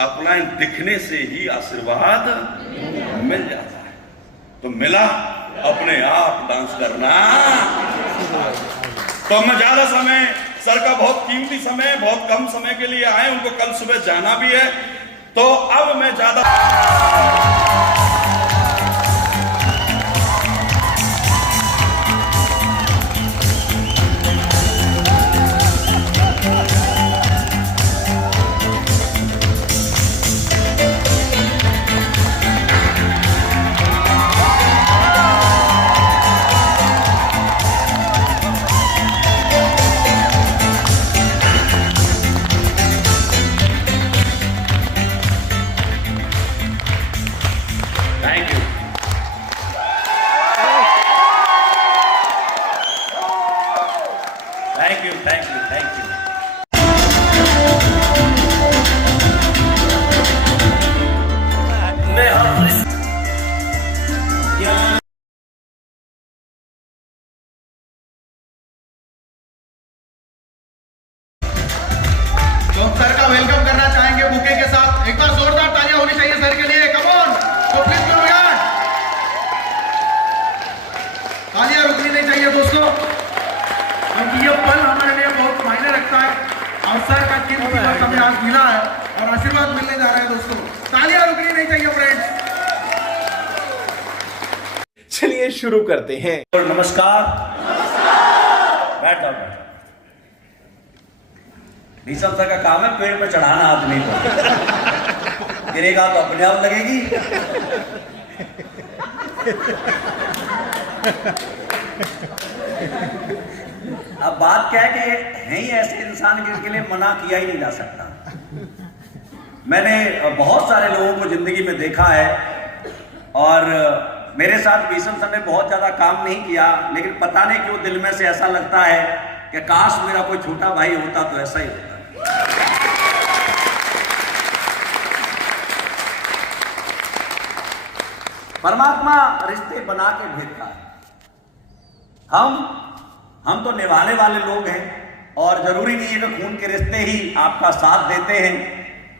Upline दिखने से ही आशीर्वाद मिल जाता है। तो मिला, अपने आप डांस करना। तो मैं ज्यादा समय, सर का बहुत कीमती समय, बहुत कम समय के लिए आए, उनको कल सुबह जाना भी है, तो अब मैं ज्यादा थैंक यू। तो सर का वेलकम करना चाहेंगे बुके के साथ। एक बार जोरदार तालियां होनी चाहिए सर के लिए। कम ऑन, तो प्लीज करो यार, तालियां रुकनी नहीं चाहिए दोस्तों, क्योंकि ये पल हमारे लिए बहुत मायने रखता है। और सर का कीमती वक्त हमें आज मिला है और आशीर्वाद मिलने जा रहा है दोस्तों। तालियां रुकनी नहीं चाहिए फ्रेंड्स। चलिए शुरू करते हैं। नमस्कार। बैठ जाओ। भीषम सर का काम है पेड़ पे चढ़ाना आदमी को, गिरेगा तो अपने आप लगेगी। अब बात क्या है कि है ही ऐसे इंसान जिनके लिए मना किया ही नहीं जा सकता। मैंने बहुत सारे लोगों को जिंदगी में देखा है और मेरे साथ भीषम सर ने बहुत ज्यादा काम नहीं किया, लेकिन पता नहीं क्यों दिल में से ऐसा लगता है कि काश मेरा कोई छोटा भाई होता तो ऐसा ही होता। परमात्मा रिश्ते बना के भेजता है। हम तो निभाने वाले लोग हैं और जरूरी नहीं है कि खून के रिश्ते ही आपका साथ देते हैं।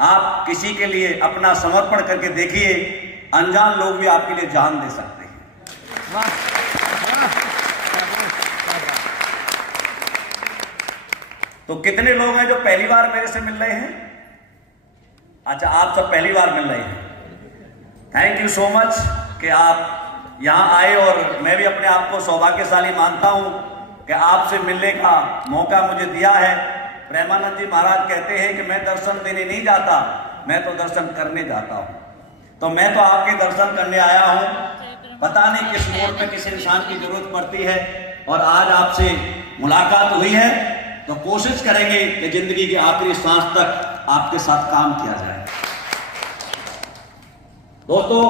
आप किसी के लिए अपना समर्पण करके देखिए, अनजान लोग भी आपके लिए जान दे सकते हैं। तो कितने लोग हैं जो पहली बार मेरे से मिल रहे हैं? अच्छा, आप सब पहली बार मिल रहे हैं। थैंक यू सो मच कि आप यहां आए और मैं भी अपने आप को सौभाग्यशाली मानता हूं कि आपसे मिलने का मौका मुझे दिया है। प्रेमानंद जी महाराज कहते हैं कि मैं दर्शन देने नहीं जाता, मैं तो दर्शन करने जाता हूं। तो मैं तो आपके दर्शन करने आया हूं। पता नहीं किस मोड़ पे किस इंसान की जरूरत पड़ती है और आज आपसे मुलाकात हुई है, तो कोशिश करेंगे कि जिंदगी के आखिरी सांस तक आपके साथ काम किया जाए। दोस्तों,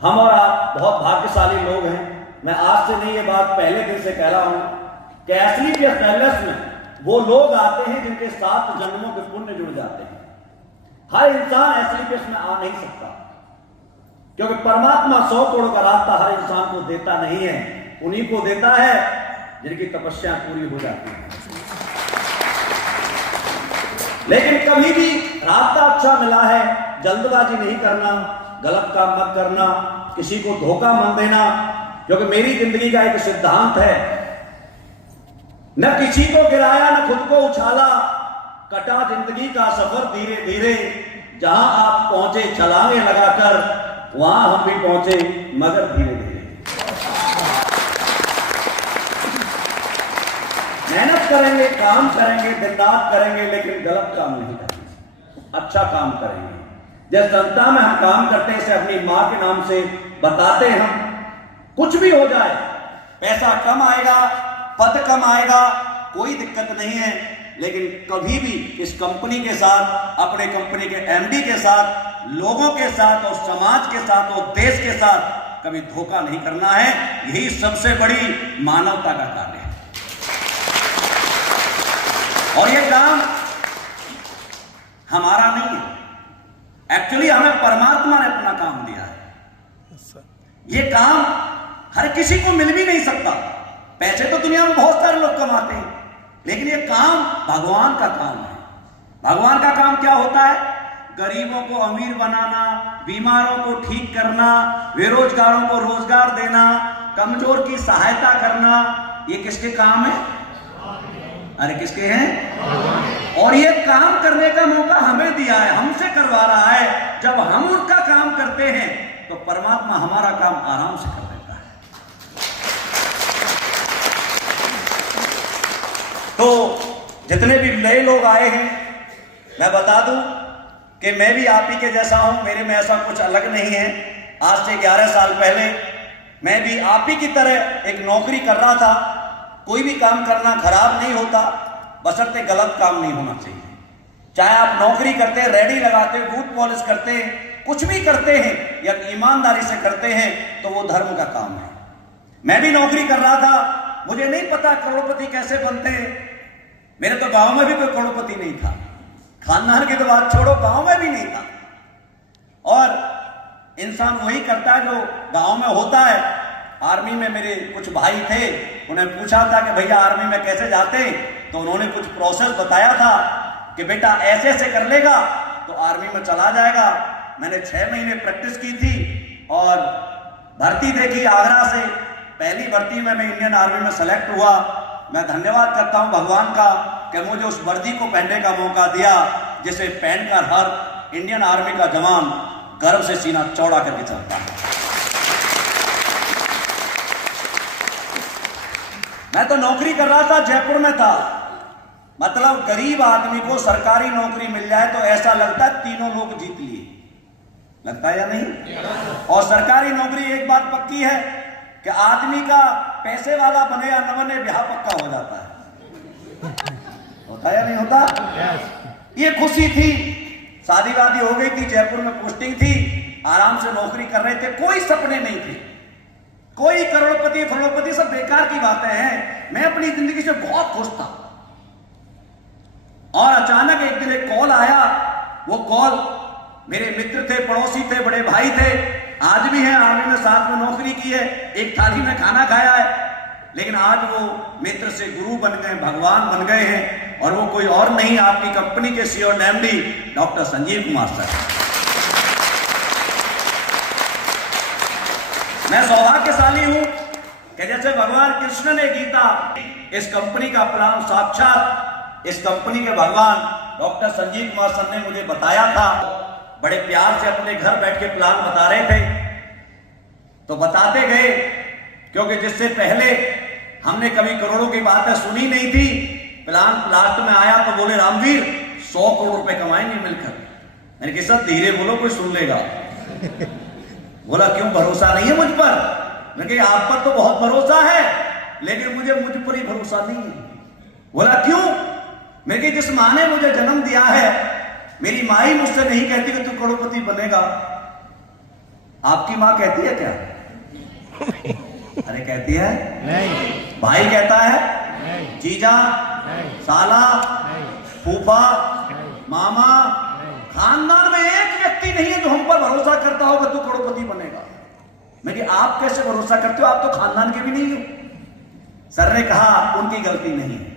हम और आप बहुत भाग्यशाली लोग हैं। मैं आज से नहीं, ये बात पहले दिन से कह रहा हूं कि एसलीपीएस वेलनेस में वो लोग आते हैं जिनके 7 जन्मों के पुण्य जुड़ जाते हैं। हर इंसान एसलीपीएस में आ नहीं सकता, क्योंकि परमात्मा 100 करोड़ का रास्ता हर इंसान को देता नहीं है। उन्हीं को देता है जिनकी तपस्या पूरी हो जाती है। लेकिन कभी भी रास्ता अच्छा मिला है, जल्दबाजी नहीं करना, गलत काम मत करना, किसी को धोखा मत देना, क्योंकि मेरी जिंदगी का एक सिद्धांत है, न किसी को गिराया न खुद को उछाला, कटा जिंदगी का सफर धीरे धीरे, जहां आप पहुंचे छलांगे लगाकर, वहां हम भी पहुंचे मगर धीरे धीरे। मेहनत करेंगे, काम करेंगे, दिन रात करेंगे, लेकिन गलत काम नहीं करेंगे, अच्छा काम करेंगे। जिस संस्था में हम काम करते हैं, इसे अपनी मां के नाम से बताते हैं। हम कुछ भी हो जाए, पैसा कम आएगा, पद कम आएगा, कोई दिक्कत नहीं है, लेकिन कभी भी इस कंपनी के साथ, अपने कंपनी के एमडी के साथ, लोगों के साथ और समाज के साथ और देश के साथ कभी धोखा नहीं करना है। यही सबसे बड़ी मानवता का कार्य है। और ये काम हमारा नहीं है, एक्चुअली हमें परमात्मा ने अपना काम दिया है। ये काम हर किसी को मिल भी नहीं सकता। पैसे तो दुनिया में बहुत सारे लोग कमाते हैं, लेकिन ये काम भगवान का काम है। भगवान का काम क्या होता है? गरीबों को अमीर बनाना, बीमारों को ठीक करना, बेरोजगारों को रोजगार देना, कमजोर की सहायता करना, ये किसके काम है? अरे किसके हैं? और ये काम करने का मौका हमें दिया है, हमसे करवा रहा है। जब हम उनका काम करते हैं तो परमात्मा हमारा काम आराम से कर देता है। तो जितने भी नए लोग आए हैं, मैं बता दूं कि मैं भी आप ही के जैसा हूं, मेरे में ऐसा कुछ अलग नहीं है। आज से 11 साल पहले मैं भी आप ही की तरह एक नौकरी कर रहा था। कोई भी काम करना खराब नहीं होता, बशर्ते गलत काम नहीं होना चाहिए। चाहे आप नौकरी करते हैं, रेडी लगाते हैं, बूट पॉलिश करते हैं, कुछ भी करते हैं या ईमानदारी से करते हैं तो वो धर्म का काम है। मैं भी नौकरी कर रहा था, मुझे नहीं पता करोड़पति कैसे बनते हैं। मेरे तो गांव में भी कोई करोड़पति नहीं था, खानदान की तो बात छोड़ो, गांव में भी नहीं था। और इंसान वही करता है जो गांव में होता है। आर्मी में मेरे कुछ भाई थे, उन्हें पूछा था कि भैया आर्मी में कैसे जाते, तो उन्होंने कुछ प्रोसेस बताया था कि बेटा ऐसे ऐसे कर लेगा तो आर्मी में चला जाएगा। मैंने 6 महीने प्रैक्टिस की थी और भर्ती देखी आगरा से। पहली भर्ती में मैं इंडियन आर्मी में सेलेक्ट हुआ। मैं धन्यवाद करता हूं भगवान का कि मुझे उस वर्दी को पहनने का मौका दिया जिसे पहनकर हर इंडियन आर्मी का जवान गर्व से सीना चौड़ा करके चलता है। मैं तो नौकरी कर रहा था, जयपुर में था। मतलब गरीब आदमी को सरकारी नौकरी मिल जाए तो ऐसा लगता है तीनों लोग जीत लिए, लगता है या नहीं? और सरकारी नौकरी एक बात पक्की है कि आदमी का पैसे वाला बने या न बने ब्याह पक्का हो जाता है। होता या नहीं होता? ये खुशी थी, शादी वादी हो गई थी, जयपुर में पोस्टिंग थी, आराम से नौकरी कर रहे थे, कोई सपने नहीं थे, कोई करोड़पति सब बेकार की बातें हैं। मैं अपनी जिंदगी से बहुत खुश था। और अचानक एक दिन एक कॉल आया। वो कॉल मेरे मित्र थे, पड़ोसी थे, बड़े भाई थे, आज भी हैं, आर्मी में साथ में नौकरी की है, एक थाली में खाना खाया है। लेकिन आज वो मित्र से गुरु बन गए, भगवान बन गए हैं। और वो कोई और नहीं, आपकी कंपनी के सीईओ और MD doctor Sanjeev Kumar sir. मैं सौभाग्यशाली हूं कि जैसे भगवान कृष्ण ने गीता, इस कंपनी का प्लान साक्षात इस कंपनी के भगवान डॉक्टर संजीव कुमार सर ने मुझे बताया था। बड़े प्यार से अपने घर बैठ के प्लान बता रहे थे, तो बताते गए, क्योंकि जिससे पहले हमने कभी करोड़ों की बातें सुनी नहीं थी। प्लान लास्ट में आया तो बोले रामवीर 100 करोड़ रुपए कमाएंगे मिलकर। मैंने कहा सर धीरे बोलो, कोई सुन लेगा। बोला क्यों, भरोसा नहीं है मुझ पर? मैंने कहा आप पर तो बहुत भरोसा है, लेकिन मुझे मुझ पर ही भरोसा नहीं है। बोला क्यों? मैंने कहा जिस माँ ने मुझे जन्म दिया है, मेरी माँ ही मुझसे नहीं कहती कि तू करोड़पति बनेगा। आपकी माँ कहती है क्या? अरे कहती है नहीं। भाई कहता है नहीं। जीजा नहीं। साला नहीं। फूफा नहीं। मामा नहीं। खानदान में एक व्यक्ति नहीं है जो हम पर भरोसा करता होगा तू करोड़पति बनेगा। मैं कि आप कैसे भरोसा करते हो, आप तो खानदान के भी नहीं हो। सर ने कहा उनकी गलती नहीं है।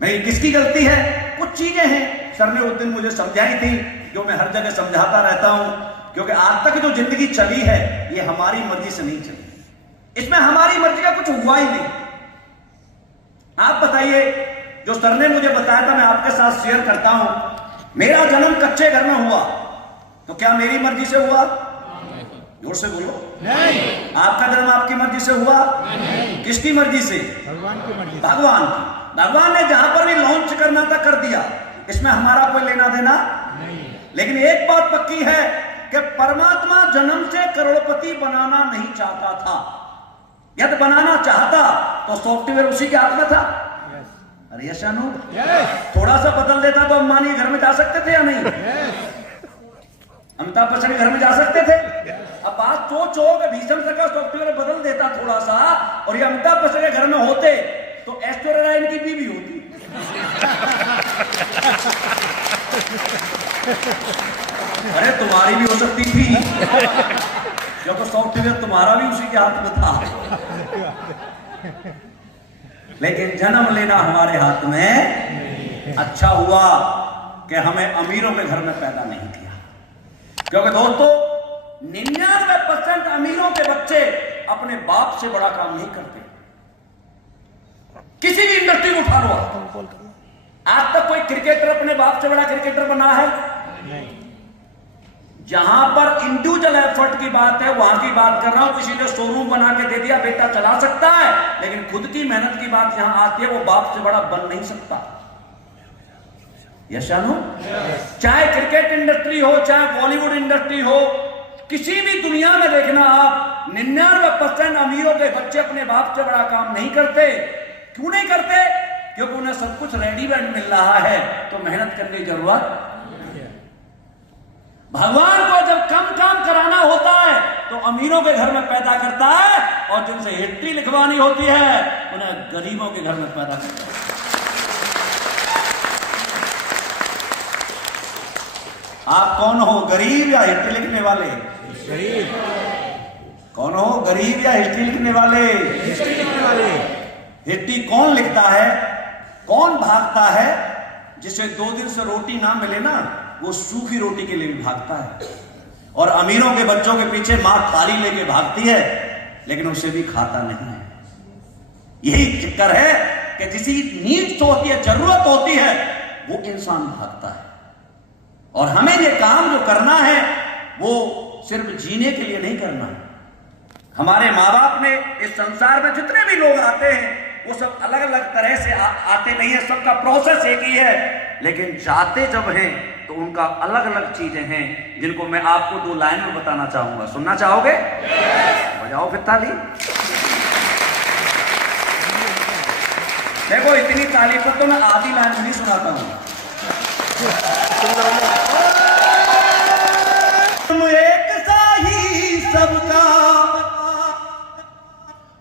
मैं किसकी गलती है? कुछ चीजें हैं सर ने उस दिन मुझे समझाई थी, जो मैं हर जगह समझाता रहता हूं, क्योंकि आज तक जो जिंदगी चली है ये हमारी मर्जी से नहीं चली, इसमें हमारी मर्जी का कुछ हुआ ही नहीं। आप बताइए, जो सर ने मुझे बताया था मैं आपके साथ शेयर करता हूं। मेरा जन्म कच्चे घर में हुआ, तो क्या मेरी मर्जी से हुआ? जोर से बोलो। नहीं। आपका जन्म आपकी मर्जी से हुआ? नहीं। किसकी मर्जी से? भगवान की मर्जी। भगवान की। भगवान ने जहां पर भी लॉन्च करना था कर दिया, इसमें हमारा कोई लेना देना नहीं। लेकिन एक बात पक्की है कि परमात्मा जन्म से करोड़पति बनाना नहीं चाहता था। यदि बनाना चाहता तो सॉफ्टवेयर उसी के हाथ में था। अरे शानू, थोड़ा सा बदल देता तो अंबानी घर में जा सकते थे या नहीं? अमिताभ बच्चन घर में जा सकते थे? अब बात सोचो कि भीषण का सॉफ्टवेयर बदल देता थोड़ा सा और ये अमिताभ बच्चन के घर में होते तो ऐश्वर्या राय इनकी बीवी होती। अरे तुम्हारी भी हो सकती थी, क्योंकि सॉफ्टवेयर तुम्हारा भी उसी के हाथ में था। लेकिन जन्म लेना हमारे हाथ में। अच्छा हुआ कि हमें अमीरों के घर में पैदा नहीं किया, क्योंकि दोस्तों 99% अमीरों के बच्चे अपने बाप से बड़ा काम नहीं करते। किसी भी इंडस्ट्री में उठा लो, आज तक कोई क्रिकेटर अपने बाप से बड़ा क्रिकेटर बना है? जहां पर इंडिविजुअल एफर्ट की बात है वहां की बात कर रहा हूं। किसी ने शोरूम बना के दे दिया, बेटा चला सकता है, लेकिन खुद की मेहनत की बात यहां आती है, वो बाप से बड़ा बन नहीं सकता। यस या नो? चाहे क्रिकेट इंडस्ट्री हो, चाहे बॉलीवुड इंडस्ट्री हो, किसी भी दुनिया में देखना आप 99% अमीरों के बच्चे अपने बाप से बड़ा काम नहीं करते। क्यों नहीं करते? क्योंकि उन्हें सब कुछ रेडीमेड मिल रहा है, तो मेहनत करने की जरूरत। भगवान को जब कम काम कराना होता है तो अमीरों के घर में पैदा करता है, और जिनसे हिस्ट्री लिखवानी होती है उन्हें गरीबों के घर में पैदा करता है। आप कौन हो, गरीब या हिस्ट्री लिखने वाले? गरीब। कौन हो, गरीब या हिस्ट्री लिखने वाले? हिस्ट्री लिखने वाले। हिस्ट्री कौन लिखता है, कौन भागता है? जिसे 2 दिन से रोटी ना मिले ना, वो सूखी रोटी के लिए भी भागता है। और अमीरों के बच्चों के पीछे मां थाली लेके भागती है, लेकिन उसे भी खाता नहीं है। यही चक्कर है कि जिसी नीड्स होती है, जरूरत होती है, वो इंसान भागता है। और हमें ये काम जो करना है वो सिर्फ जीने के लिए नहीं करना है। हमारे माँ बाप ने इस संसार में जितने भी लोग आते हैं वो सब अलग अलग तरह से आते नहीं है, सबका प्रोसेस एक ही है, लेकिन जाते जब हैं तो उनका अलग अलग चीजें हैं, जिनको मैं आपको 2 लाइन में बताना चाहूंगा। सुनना चाहोगे? बजाओ फिर ताली। देखो, इतनी ताली पर तो मैं आधी लाइन में नहीं सुनाता हूं। तुम एक सा ही सबका,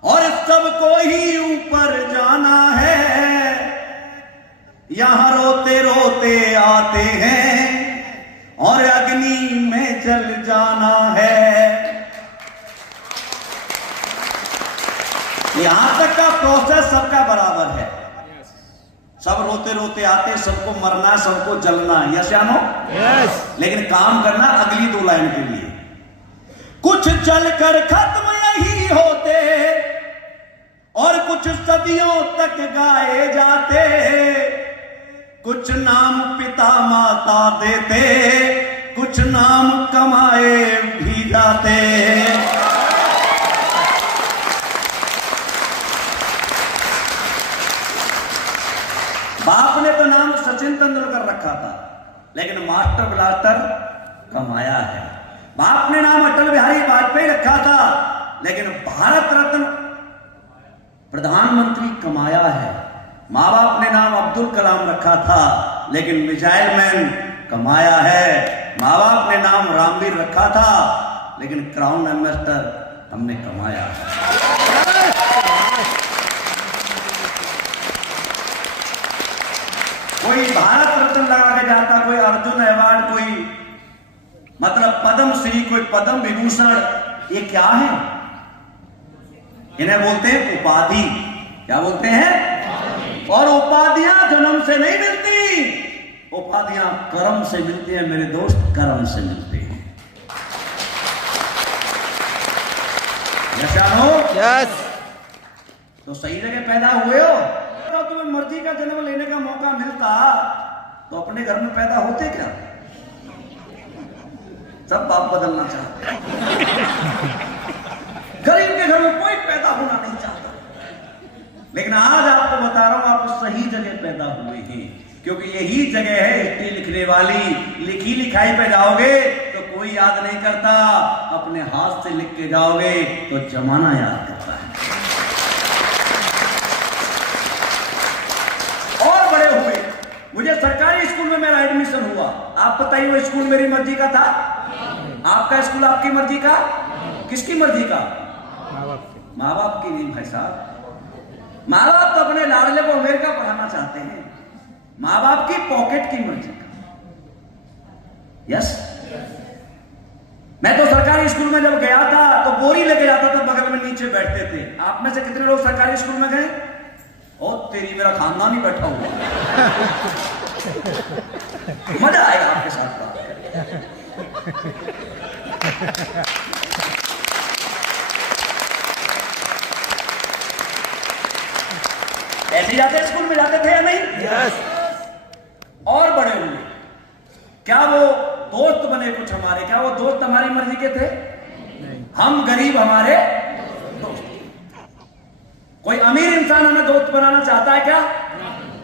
और सबको ही ऊपर जाना है। यहां रोते रोते आते हैं और अग्नि में जल जाना है। यहां तक का प्रोसेस सबका बराबर है। सब रोते रोते आते, सबको मरना, सबको जलना। यस या नो? यस। लेकिन काम करना अगली 2 लाइन के लिए। कुछ जलकर खत्म यही होते और कुछ सदियों तक गाए जाते। कुछ नाम पिता माता देते, कुछ नाम कमाए भी जाते। बाप ने तो नाम सचिन तेंदुलकर रखा था, लेकिन मास्टर ब्लास्टर कमाया है। बाप ने नाम अटल बिहारी वाजपेयी रखा था, लेकिन भारत रत्न प्रधानमंत्री कमाया है। माँ बाप ने नाम अब्दुल कलाम रखा था, लेकिन मिसाइल मैन कमाया है। माँ बाप ने नाम रामवीर रखा था, लेकिन क्राउन एम्बेसडर हमने कमाया है। कोई भारत रत्न लगा के जाता, कोई अर्जुन अवार्ड, कोई मतलब पद्म श्री, कोई पद्म विभूषण। ये क्या है? इन्हें बोलते हैं उपाधि। क्या बोलते हैं? और उपाधियां जन्म से नहीं मिलती, उपाधियां कर्म से मिलती हैं मेरे दोस्त, कर्म से मिलती हैं। यस। तो सही जगह पैदा हुए हो। तो तुम्हें मर्जी का जन्म लेने का मौका मिलता तो अपने घर में पैदा होते क्या? सब बाप बदलना चाहते, गरीब के घर में कोई पैदा होना नहीं चाहता। लेकिन आज आपको बता रहा हूं, आप सही जगह पैदा हुए हैं, क्योंकि यही जगह है हिस्ट्री लिखने वाली। लिखी लिखाई पे जाओगे तो कोई याद नहीं करता, अपने हाथ से लिख के जाओगे तो जमाना याद करता है। और बड़े हुए, मुझे सरकारी स्कूल में मेरा एडमिशन हुआ। आप बताइए, वो स्कूल मेरी मर्जी का था? आपका स्कूल आपकी मर्जी का? किसकी मर्जी का? माँ बाप की नहीं भाई साहब। माँ बाप तो अपने लाडले को अमेरिका पढ़ाना चाहते हैं, माँ बाप की पॉकेट की मर्जी का। यस। मैं तो सरकारी स्कूल में जब गया था तो बोरी लेके जाता था, बगल में नीचे बैठते थे। आप में से कितने लोग सरकारी स्कूल में गए? ओ तेरी, मेरा खानदान ही बैठा हुआ। मजा आएगा आपके साथ बात करके। ऐसे जाते स्कूल में जाते थे या नहीं? और बड़े हुए, क्या वो दोस्त बने कुछ हमारे? क्या वो दोस्त हमारी मर्जी के थे? हम गरीब हमारे दोस्त। कोई अमीर इंसान हमें दोस्त बनाना चाहता है क्या?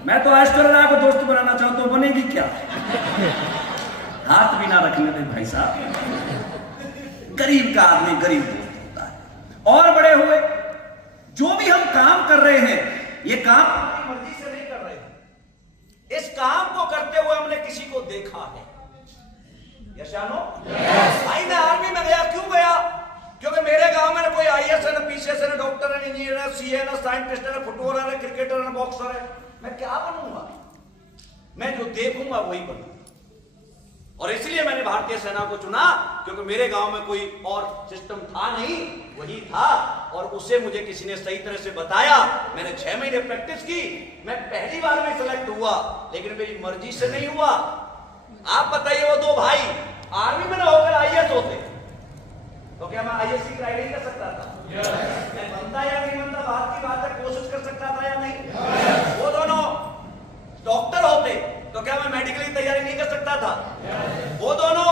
मैं तो ऐश्वर्या राय को दोस्त बनाना चाहता हूं, बनेगी क्या? हाथ भी ना रखने दे भाई साहब। गरीब का आदमी गरीब दोस्त होता है। और बड़े हुए, जो भी हम काम कर रहे हैं, ये काम अपनी मर्जी से नहीं कर रहे हैं। इस काम को करते हुए हमने किसी को देखा है। यशानो भाई, मैं आर्मी में गया, क्यों गया? क्योंकि मेरे गांव में ना कोई आईएएस है, ना पीसीएस है, ना डॉक्टर है, इंजीनियर है, सीए, ना साइंटिस्ट है, ना फुटबॉलर है, क्रिकेटर है, ना बॉक्सर है। मैं क्या बनूंगा? मैं जो देखूंगा वही बनूंगा। और इसलिए मैंने भारतीय सेना को चुना, क्योंकि मेरे गांव में कोई और सिस्टम था नहीं, वही था। और उसे मुझे किसी ने सही तरह से बताया। मैंने 6 महीने प्रैक्टिस की। मैं पहली बार में सिलेक्ट हुआ, लेकिन मेरी मर्जी से नहीं हुआ। आप बताइए, वो 2 भाई आर्मी में ना होकर आईएएस होते तो क्या मैं आईएएस की ट्राई नहीं कर सकता था? मैं बनता या नहीं बनता, बात की बात है, कोशिश कर सकता था या नहीं? वो दोनों डॉक्टर होते तो क्या मैं मेडिकल की तैयारी नहीं कर सकता था? वो दोनों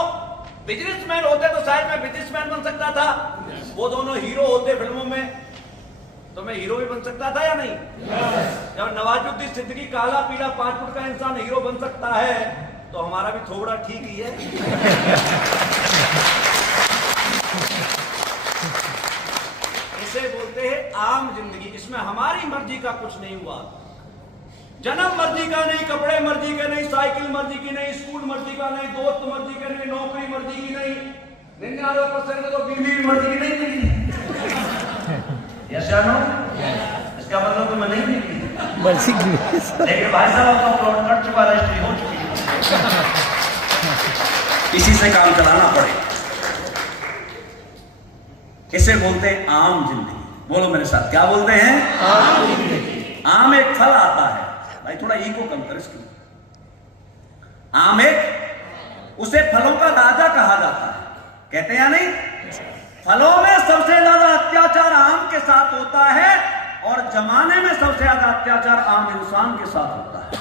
बिजनेसमैन होते तो शायद मैं बिजनेसमैन बन सकता था। वो दोनों हीरो होते फिल्मों में तो मैं हीरो भी बन सकता था या नहीं? जब नवाजुद्दीन सिद्दीकी काला पीला 5 फुट का इंसान हीरो बन सकता है, तो हमारा भी थोड़ा ठीक ही है। इसे बोलते हैं आम जिंदगी। इसमें हमारी मर्जी का कुछ नहीं हुआ। जन्म मर्जी का नहीं, कपड़े मर्जी के नहीं, साइकिल मर्जी की नहीं, स्कूल मर्जी का नहीं, दोस्त मर्जी के नहीं, नौकरी मर्जी की नहीं, 99% तो बीवी मर्जी की नहीं मिली। यस या नो? इसका मतलब तो मैं नहीं मिली, लेकिन भाई साहब आपका प्लॉट कट चुका, रजिस्ट्री हो चुकी है। इसी से काम चलाना पड़े। इसे बोलते हैं आम जिंदगी। बोलो मेरे साथ, क्या बोलते हैं? आम जिंदगी। आम एक फल आता है भाई, थोड़ा ईगो कम कर इसकी। आम एक, उसे फलों का राजा कहा जाता है, कहते हैं या नहीं? फलों में सबसे ज्यादा अत्याचार आम के साथ होता है, और जमाने में सबसे ज्यादा अत्याचार आम इंसान के साथ होता है।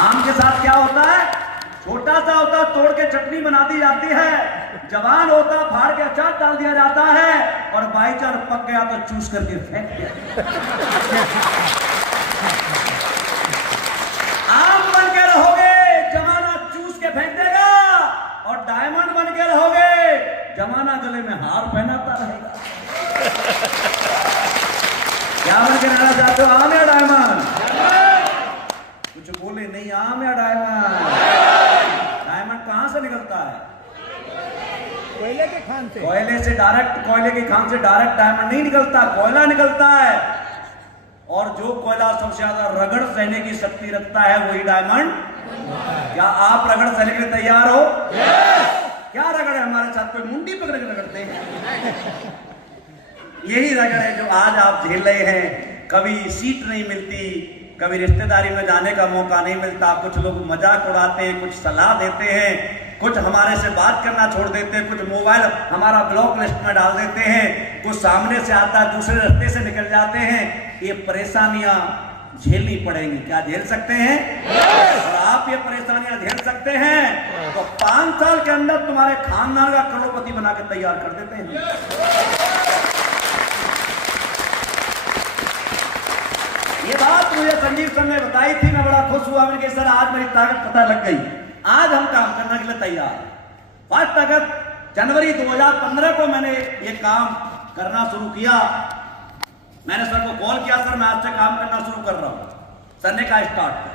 आम के साथ क्या होता है? छोटा सा होता, तोड़ के चटनी बना दी जाती है। जवान होता, फाड़ के अचार डाल दिया जाता है, और बाई चांस पक गया तो चूस करके फेंक दिया। आम बन के रहोगे, जमाना चूस के फेंक देगा, और डायमंड बन के रहोगे, जमाना गले में हार पहनाता रहेगा। क्या बन के रहना चाहते हो, आम या डायमंड? कुछ बोले नहीं, आम या डायमंड? डायमंड कहां से निकलता है? कोयले के खान से। कोयले से डायरेक्ट, कोयले की खान से डायरेक्ट डायमंड नहीं निकलता, कोयला निकलता है। और जो कोयला सबसे ज्यादा रगड़ सहने की शक्ति रखता है, वही डायमंड। क्या आप रगड़ सहने के लिए तैयार हो? क्या रगड़ है हमारे साथ? कोई मुंडी पकड़ के रगड़ते हैं? यही रगड़ है जो आज आप झेल रहे हैं। कभी सीट नहीं मिलती, कभी रिश्तेदारी में जाने का मौका नहीं मिलता, कुछ लोग मजाक उड़ाते हैं, कुछ सलाह देते हैं, कुछ हमारे से बात करना छोड़ देते हैं, कुछ मोबाइल हमारा ब्लॉक लिस्ट में डाल देते हैं, कुछ सामने से आता है, दूसरे रास्ते से निकल जाते हैं। ये परेशानियां झेलनी पड़ेंगी। क्या झेल सकते हैं? और आप ये परेशानियां झेल सकते हैं तो 5 साल के अंदर तुम्हारे खानदान का करोड़पति बना के तैयार कर देते हैं। ये बात मुझे संजीव सर ने बताई थी, मैं बड़ा खुश हुआ। मैंने कहा सर आज मेरी ताकत पता लग गई, आज हम काम करने के लिए तैयार। 5 अगस्त जनवरी 2015 को मैंने ये काम करना शुरू किया। मैंने सर को कॉल किया, सर मैं आज से काम करना शुरू कर रहा हूं। सर ने कहा स्टार्ट कर।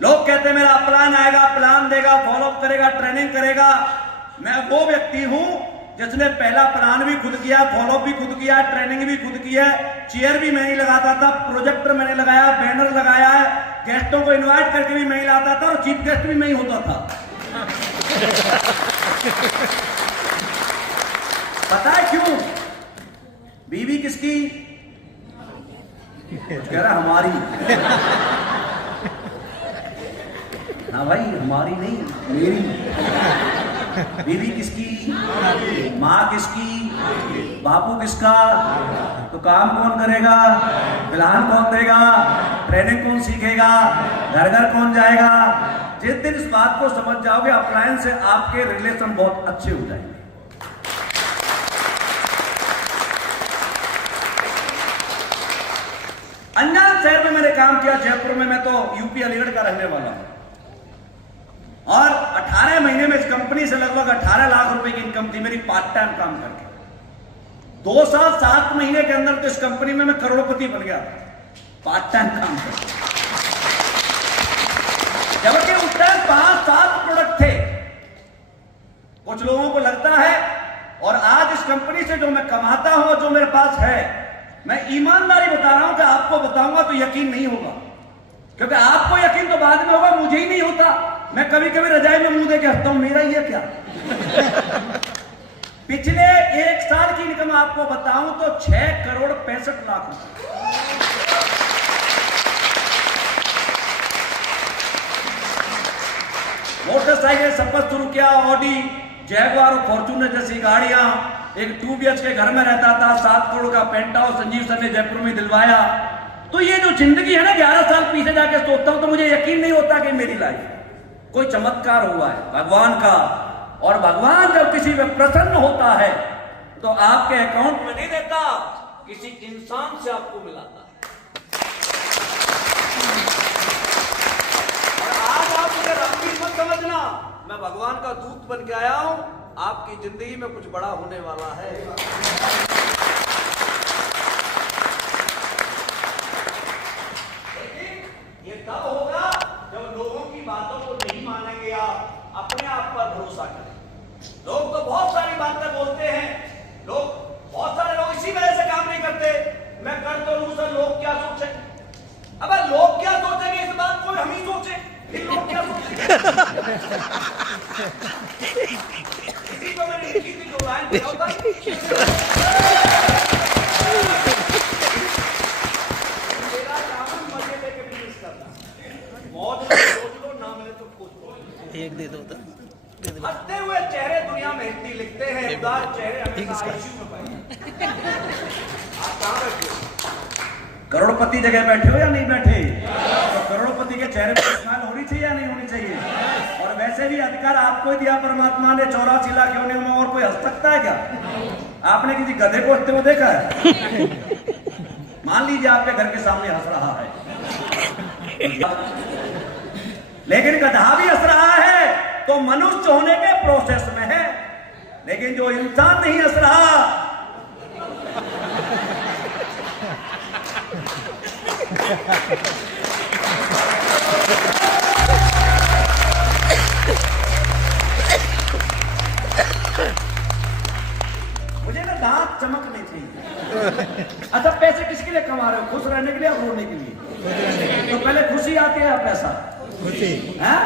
लोग कहते हैं मेरा प्लान आएगा, प्लान देगा, फॉलोअप करेगा, ट्रेनिंग करेगा। मैं वो व्यक्ति हूं जिसने पहला प्लान भी खुद किया, फॉलोअप भी खुद किया, ट्रेनिंग भी खुद की है। चेयर भी मैं ही लगाता था, प्रोजेक्टर मैंने लगाया, बैनर लगाया है, गेस्टों को इनवाइट करके भी मैं ही लाता था, और चीफ गेस्ट भी मैं ही होता था। पता है क्यों? बीवी किसकी? कह रहा हमारी। हाँ भाई, हमारी नहीं, मेरी। बीवी किसकी? माँ किसकी? बापू किसका? तो काम कौन करेगा? प्लान कौन देगा? ट्रेनिंग कौन सीखेगा? घर घर कौन जाएगा? जिस दिन इस बात को समझ जाओगे, अप्लायंस से आपके रिलेशन बहुत अच्छे हो जाएंगे। अनजान शहर में मैंने काम किया, जयपुर में। मैं तो यूपी अलीगढ़ का रहने वाला हूं, और 18 महीने में इस कंपनी से लगभग 18 लाख रुपए की इनकम थी मेरी, पार्ट टाइम काम करके। 2 साल 7 महीने के अंदर तो इस कंपनी में मैं करोड़पति बन गया, पार्ट टाइम काम करके। जबकि उस टाइम 5-7 प्रोडक्ट थे। कुछ लोगों को लगता है, और आज इस कंपनी से जो मैं कमाता हूं, जो मेरे पास है, मैं ईमानदारी बता रहा हूं कि आपको बताऊंगा तो यकीन नहीं होगा, क्योंकि आपको यकीन तो बाद में होगा, मुझे ही नहीं होता। मैं कभी कभी रजाई में मुंह दे के हंसता हूं, मेरा ये क्या। पिछले 1 साल की इनकम आपको बताऊं तो 6,65,00,000 रुपए। मोटरसाइकिल सफर शुरू किया, ऑडी, जैगुआर और फॉर्च्यूनर जैसी गाड़ियां। एक 2 BHK घर में रहता था, 7 करोड़ का पेंट हाउस संजीव सर ने जयपुर में दिलवाया। तो ये जो जिंदगी है ना, 11 साल पीछे जाके सोचता हूं तो मुझे यकीन नहीं होता कि मेरी लाइफ कोई चमत्कार हुआ है भगवान का। और भगवान जब किसी पे प्रसन्न होता है तो आपके अकाउंट में नहीं देता, किसी इंसान से आपको मिलाता है। और आज आप मुझे रामवीर मत समझना, मैं भगवान का दूत बन के आया हूं, आपकी जिंदगी में कुछ बड़ा होने वाला है। ये तब होगा जब लोगों की बातों को नहीं मानेंगे, आप अपने आप पर भरोसा करें। लोग तो बहुत सारी बातें बोलते हैं, बहुत सारे लोग इसी वजह से काम नहीं करते। मैं कर तो लूं सर, लोग क्या सोचेंगे। अब लोग क्या सोचेंगे इस बात को हम ही सोचे, फिर लोग क्या सोचेंगे। इसी को मैंने लिखी थी, जो लाइन बताओ था। मेरा काम मजे लेके बिजनेस करना, मौज में सोच लो, ना मिले तो पूछ लो। एक दे दो तो हंसते हुए चेहरे दुनिया में हिंदी लिखते हैं, उदास चेहरे हमेशा आईसीयू में पाए। आप कहां बैठे हो? करोड़पति जगह बैठे हो या नहीं बैठे? तो करोड़पति के चेहरे पर स्माइल होनी चाहिए या नहीं होनी चाहिए? और वैसे भी अधिकार आपको ही दिया परमात्मा ने, 84 लाख योनियों में, और कोई हंस सकता है क्या? आपने किसी गधे को हंसते हुए देखा है? मान लीजिए आपके घर के सामने हंस रहा है, लेकिन गधा भी हंस रहा है तो मनुष्य होने के प्रोसेस में है। लेकिन जो इंसान नहीं हंस रहा, मुझे ना दांत चमकने चाहिए। अच्छा, पैसे किसके लिए कमा रहे हो? खुश रहने के लिए या रोने के लिए? तो पहले खुशी आती है या पैसा? खुशी है।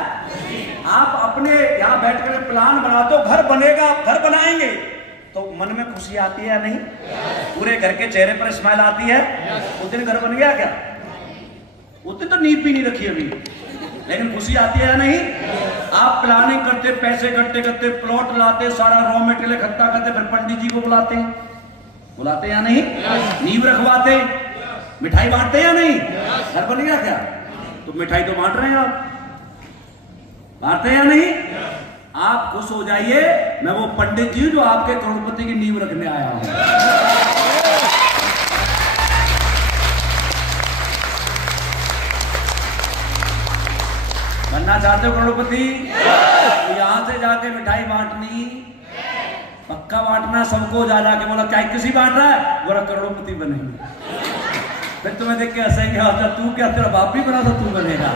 आप अपने यहाँ बैठ कर प्लान बनाते हो, घर बनेगा, घर बनाएंगे, तो मन में खुशी आती है या नहीं? पूरे घर के चेहरे पर स्माइल आती है? उस दिन घर बन गया क्या? उस दिन तो नींव भी नहीं रखी अभी, लेकिन खुशी आती है या नहीं? आप प्लानिंग करते, पैसे इकट्ठे करते, प्लॉट लाते, सारा रॉ मटेरियल इकट्ठा करते, फिर पंडित जी को बुलाते या नहीं? नींव रखवाते, मिठाई बांटते या नहीं? घर बन गया क्या? तो मिठाई तो बांट रहे हैं आप, बांटते या नहीं? आप खुश हो जाइए, मैं वो पंडित जी जो आपके करोड़पति की नींव रखने आया हूं। बनना चाहते हो करोड़पति? तो यहां से जाके मिठाई बांटनी, पक्का बांटना सबको। जा जाके बोला क्या किसी बांट रहा है, बोला करोड़पति बनेंगे। फिर तुम्हें देख के हंसेंगे, अच्छा तू क्या, तेरा बाप भी बना था, तू बनेगा।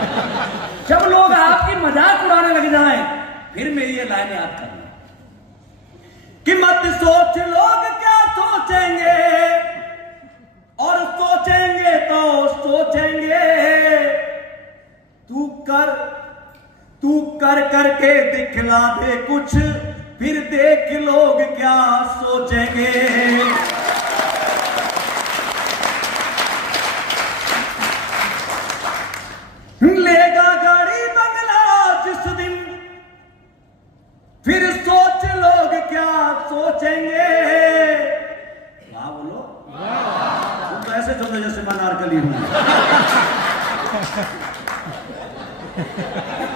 जब लोग आपकी मजाक उड़ाने लग जाएं, फिर मेरी ये लाइन याद करना कि मत सोच लोग क्या सोचेंगे, और सोचेंगे तो सोचेंगे, तू कर करके दिखला दे कुछ, फिर देख लोग क्या सोचेंगे। लेगा गाड़ी बंगला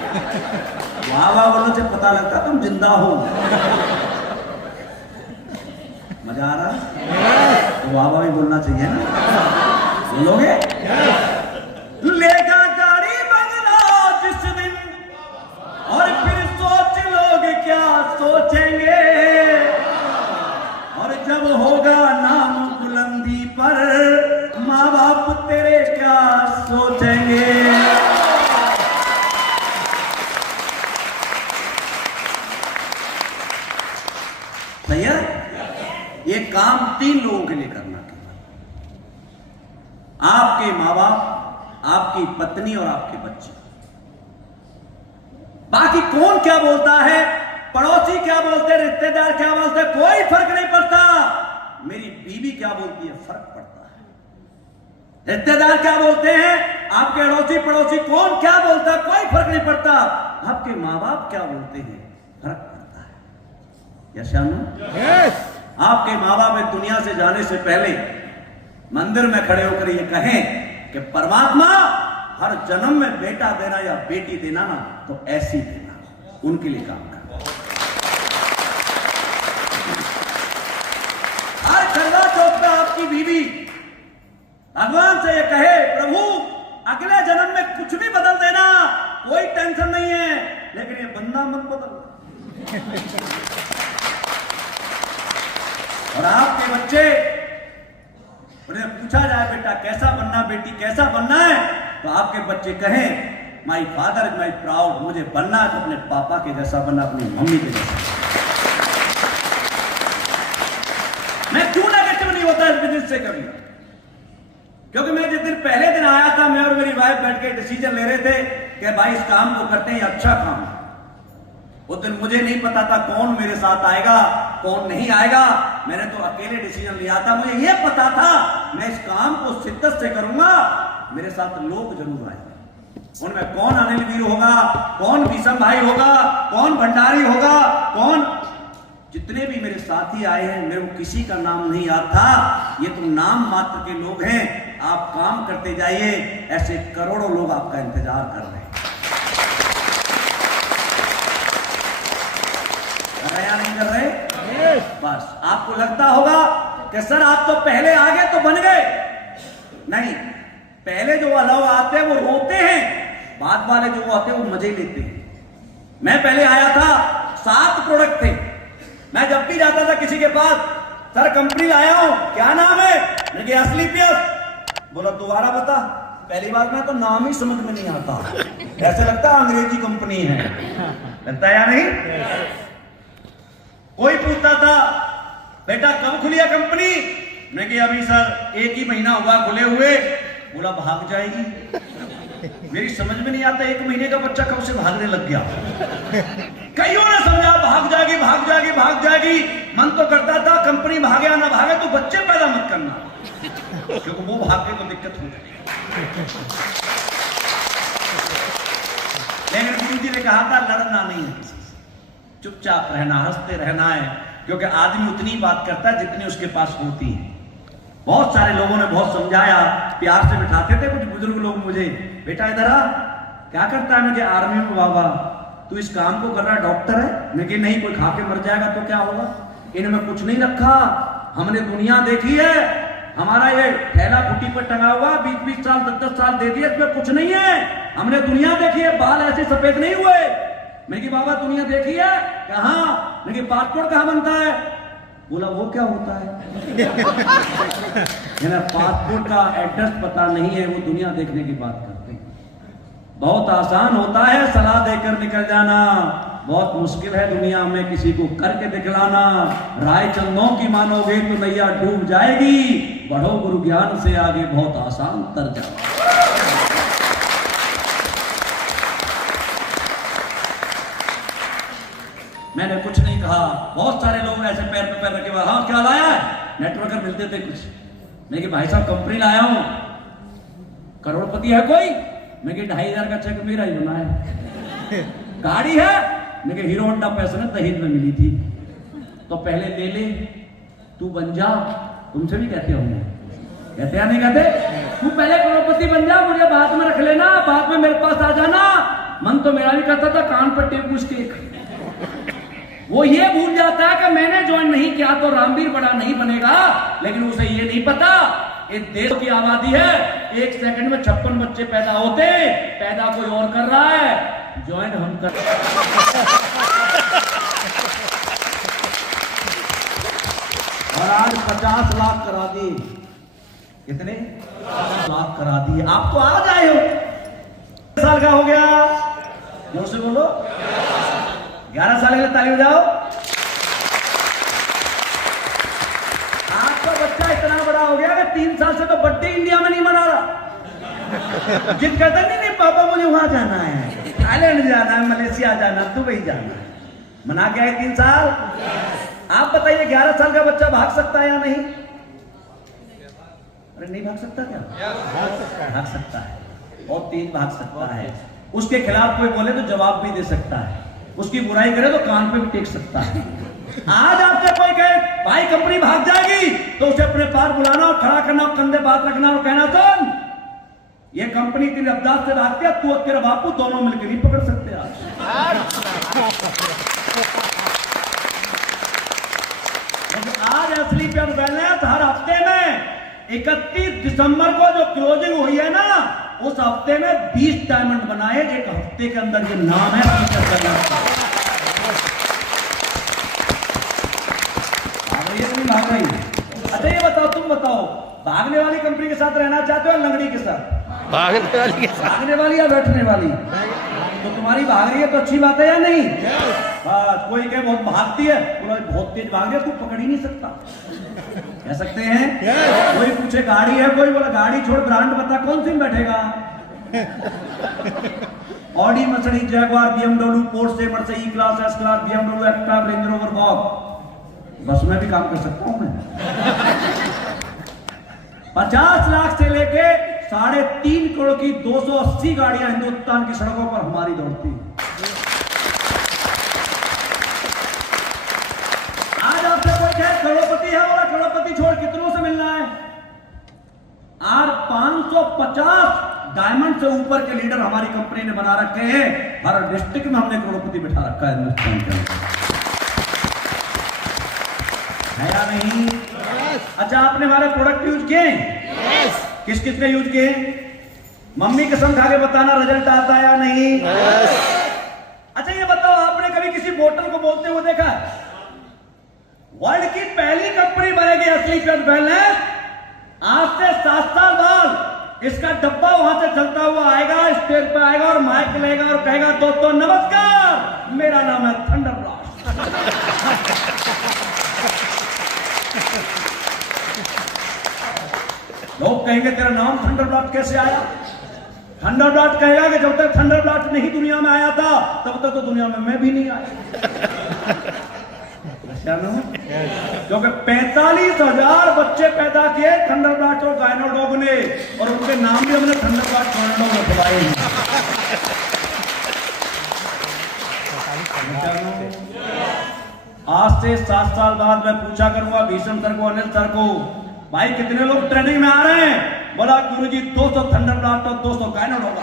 वाह वाह बोलने से पता लगता तुम जिंदा हो। मजा आ रहा तो वाह वाह भी बोलना चाहिए ना, बोलोगे? लेगा गाड़ी बंगला जिस दिन और फिर सोच लोग क्या सोचेंगे, और जब होगा नाम बुलंदी पर माँ बाप तेरे क्या सोचेंगे। भैया ये काम 3 लोगों के लिए करना है, आपके माँ बाप, आपकी पत्नी और आपके बच्चे। बाकी कौन क्या बोलता है, पड़ोसी क्या बोलते हैं, रिश्तेदार क्या बोलते हैं, कोई फर्क नहीं पड़ता। मेरी बीवी क्या बोलती है फर्क पड़ता है। रिश्तेदार क्या बोलते हैं, आपके अड़ोसी पड़ोसी कौन क्या बोलता है, कोई फर्क नहीं पड़ता। आपके माँ बाप क्या बोलते हैं फर्क पड़ता है। यस, आपके माँ बाप इस दुनिया से जाने से पहले मंदिर में खड़े होकर ये कहें कि परमात्मा हर जन्म में बेटा देना या बेटी देना ना तो ऐसी देना, उनके लिए काम करना। हर करवा चौथ में आपकी बीवी भगवान से ये कहे प्रभु अगले जन्म में कुछ भी बदल देना, कोई टेंशन नहीं है, लेकिन ये बंदा मत बदल। और आपके बच्चे उन्हें पूछा जाए बेटा कैसा बनना, बेटी कैसा बनना है, तो आपके बच्चे कहें my father is my proud, मुझे बनना है तो अपने पापा के जैसा बनना, अपनी मम्मी के जैसा। मैं क्यों नेगेटिव नहीं होता इस बिजनेस से कभी, क्योंकि मैं जिस दिन पहले दिन आया था, मैं और मेरी वाइफ बैठ के डिसीजन ले रहे थे कि भाई इस काम को करते हैं, अच्छा काम। उस दिन मुझे नहीं पता था कौन मेरे साथ आएगा कौन नहीं आएगा, मैंने तो अकेले डिसीजन लिया था। मुझे यह पता था मैं इस काम को शिद्दत से करूंगा, मेरे साथ लोग जरूर आएंगे। उनमें कौन अनिल वीर होगा, कौन भीषम भाई होगा, कौन भंडारी होगा, कौन, जितने भी मेरे साथी आए हैं मेरे को किसी का नाम नहीं याद था। ये तो नाम मात्र के लोग हैं, आप काम करते जाइए, ऐसे करोड़ों लोग आपका इंतजार कर रहे हैं। या नहीं कर रहे? बस आपको लगता होगा कि सर आप तो पहले आ गए तो बन गए। नहीं, पहले जो लोग आते हैं वो रोते हैं, बाद वाले जो आते हैं वो मजे लेते हैं। मैं पहले आया था, 7 प्रोडक्ट थे, मैं जब भी जाता था किसी के पास, सर कंपनी लाया हूं, क्या नाम है, मैंने असली पियस। बोला दोबारा बता। पहली बार में तो नाम ही समझ में नहीं आता, ऐसे लगता अंग्रेजी कंपनी है, लगता या नहीं। कोई पूछता था बेटा कब खुली है कंपनी, मैं कि अभी सर 1 ही महीना हुआ खुले हुए। बोला भाग जाएगी। मेरी समझ में नहीं आता 1 महीने का बच्चा कब से भागने लग गया। कईयों ने समझा भाग जाएगी भाग जाएगी भाग जाएगी, मन तो करता था कंपनी भागे या ना भागे तो बच्चे पैदा मत करना, क्योंकि वो भागे तो दिक्कत हो जाएगी। लेकिन गुरु जी ने कहा था लड़ना नहीं है किसी से, चुपचाप रहना, हंसते रहना है, क्योंकि आदमी उतनी बात करता है जितनी उसके पास होती है। बहुत सारे लोगों ने बहुत समझाया, प्यार से बिठाते थे कुछ बुजुर्ग लोग मुझे, बेटा इधर आ, क्या करता है, मुझे आर्मी में बाबा, तू इस काम को कर रहा है, डॉक्टर है, लेकिन नहीं कोई खा के मर जाएगा तो क्या होगा, इनमें कुछ नहीं रखा, हमने दुनिया देखी है, हमारा ये थैला फुटी पर टंगा हुआ 20-20 साल 10-10 साल दे दिए, इसमें कुछ नहीं है, हमने दुनिया देखी है, बाल ऐसे सफेद नहीं हुए। मैं कि बाबा दुनिया देखी है, कहां, लेकिन पासपोर्ट कहां बनता है, बोला वो क्या होता है। पासपोर्ट का एड्रेस पता नहीं है, वो दुनिया देखने की बात करते हैं। बहुत आसान होता है सलाह देकर निकल जाना, बहुत मुश्किल है दुनिया में किसी को करके दिखलाना। राय चंदों की मानोगे तो नैया डूब जाएगी, बढ़ो गुरु ज्ञान से आगे बहुत आसान तर जाओ। मैंने कुछ नहीं कहा, बहुत सारे लोग ऐसे पैर पे पैर रखे हुए, हाँ क्या लाया है, नेटवर्कर मिलते थे कुछ, मैं कि भाई साहब कंपनी लाया हूं, करोड़पति है कोई, मैं कि 2500 का चेक मेरा ही बना है। गाड़ी है, मैं कि हीरो होंडा पैसे में दहेज में मिली थी, तो पहले ले ले, तू बन जा, तुमसे भी कहते होंगे, कहते या नहीं कहते, तू पहले करोड़पति बन जा, मुझे बाद में रख लेना, बाद में मेरे पास आ जाना, मन तो मेरा भी करता था कान पर टेप उसके। वो ये भूल जाता है कि मैंने ज्वाइन नहीं किया तो रामवीर बड़ा नहीं बनेगा, लेकिन उसे ये नहीं पता इस देश की आबादी है, 1 सेकंड में 56 बच्चे पैदा होते, पैदा कोई और कर रहा है, ज्वाइन हम कर। और आज 50 लाख करा दिए। कितने? 50 लाख करा दिए। आप तो आज आए हो, 11 साल का हो गया, जोर से बोलो, 11 साल के लिए ताली बजाओ। आपका बच्चा इतना बड़ा हो गया कि 3 साल से तो बर्थडे इंडिया में नहीं मना रहा। जिद कहता नहीं पापा मुझे वहां जाना है, थाईलैंड जाना है, मलेशिया जाना, दुबई जाना है। मना के आए 3 साल। आप बताइए 11 साल का बच्चा भाग सकता है या नहीं? अरे नहीं भाग सकता क्या? भाग सकता है, और तेज भाग सकता है। उसके खिलाफ कोई बोले तो जवाब भी दे सकता है, उसकी बुराई करे तो कान पे भी टेक सकता है। आज आपसे कोई कहे भाई कंपनी भाग जाएगी तो उसे अपने पार बुलाना और खड़ा करना और कंधे बात रखना और कहना सुन ये कंपनी तेरी रफ्तार से भागती है, तू और तेरा बापू दोनों मिलकर नहीं पकड़ सकते। आज असली प्यार बैलेंस हर हफ्ते में 31 दिसंबर को जो क्लोजिंग हुई है ना, उस हफ्ते में 20 डायमंड बनाए। एक हफ्ते के अंदर ये नाम है। भाग रही। अच्छा ये बताओ, तुम बताओ, भागने वाली कंपनी के साथ रहना चाहते हो या लंगड़ी के साथ? भागने वाली के साथ। भागने वाली या बैठने वाली? तो तुम्हारी भाग रही है तो अच्छी बात है या नहीं? बस कोई कहे बहुत भागती है, बहुत तेज भाग रही है, तू पकड़ ही नहीं सकता, कह सकते हैं। कोई पूछे गाड़ी है, कोई बोला गाड़ी छोड़ ब्रांड बता कौन सी में बैठेगा? Audi, Mercedes, Jaguar, BMW, Porsche, Mercedes, E class, S class, BMW, Activa, Range Rover, बॉक। बस मैं भी काम कर सकता हूं मैं। 50 लाख से लेके 3.5 करोड़ की 280 गाड़ियां हिंदुस्तान की सड़कों पर हमारी दौड़ती। आज आपसे कोई कहे करोड़पति है, बोला करोड़पति छोड़ कितनों से मिलना है? आज 550 डायमंड से ऊपर के लीडर हमारी कंपनी ने बना रखे हैं। हर डिस्ट्रिक्ट में हमने करोड़पति बिठा रखा है हिंदुस्तान के अंदर, है या नहीं? अच्छा आपने हमारे प्रोडक्ट यूज किए? किस किस ने यूज किए? मम्मी कसम खा के बताना रिजल्ट आता है या नहीं? अच्छा ये बताओ, आपने कभी किसी बोतल को बोलते हुए देखा? वर्ल्ड की पहली कंपनी बनेगी असली प्योर वेलनेस। आज से 7 साल बाद इसका डब्बा वहां से चलता हुआ आएगा, स्टेज पर आएगा और माइक लेगा और कहेगा दोस्तों नमस्कार, मेरा नाम है थंडर ब्लास्ट। लोग कहेंगे तेरा नाम थंडर ब्लास्ट कैसे आया? थंडर ब्लास्ट कहेगा कि जब तक थंडर ब्लास्ट नहीं दुनिया में आया था तब तक तो दुनिया में मैं भी नहीं आया। क्योंकि 45,000 बच्चे पैदा किए थंडर ब्लास्ट और गायनोडॉग ने, और उनके नाम भी हमने थंडर ब्लास्ट गायनोडॉग में खुलाए। आज से 7 साल बाद मैं पूछा करूंगा भीषण सर को, अनिल सर को, भाई कितने लोग ट्रेनिंग में आ रहे हैं? बोला गुरुजी 200 थंडर ब्लास्ट और 200 गायनोडॉग।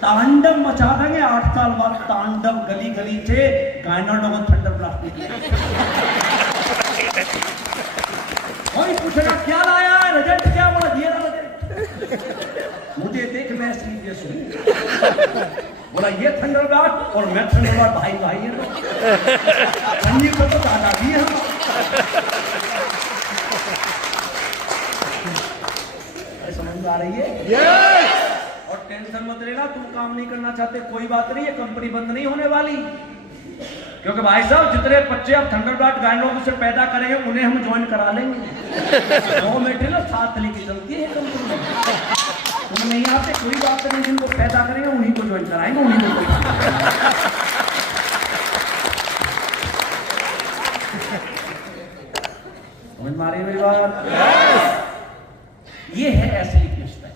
तांडव मचा देंगे 8 साल बाद, तांडव गली गली से गायनोडॉग और थंडर ब्लास्ट निकले। कोई पूछेगा क्या लाया है, रिजल्ट क्या? बोला ये रहा रिजल्ट, मुझे देख मैं सीरियस हूं। बोला ये थंडर ब्लास्ट और मैं थंडर ब्लास्ट भाई भाई है, संजीव को तो दादा भी है। समझ में आ रही है? और टेंशन मत लेना, तुम काम नहीं करना चाहते कोई बात नहीं, ये कंपनी बंद नहीं होने वाली। क्योंकि भाई साहब जितने बच्चे अब थंडर ब्लास्ट गायनोडॉग से पैदा करेंगे उन्हें हम ज्वाइन करा लेंगे। 2 मेटेरियल साथ लेके चलती है कंपनी। तुम नहीं आते कोई बात नहीं, जिनको पैदा करेंगे उन्हीं को ज्वाइन कराएंगे, उन्हीं को। समझ मारी मेरी बात? ये है असली रिश्ता।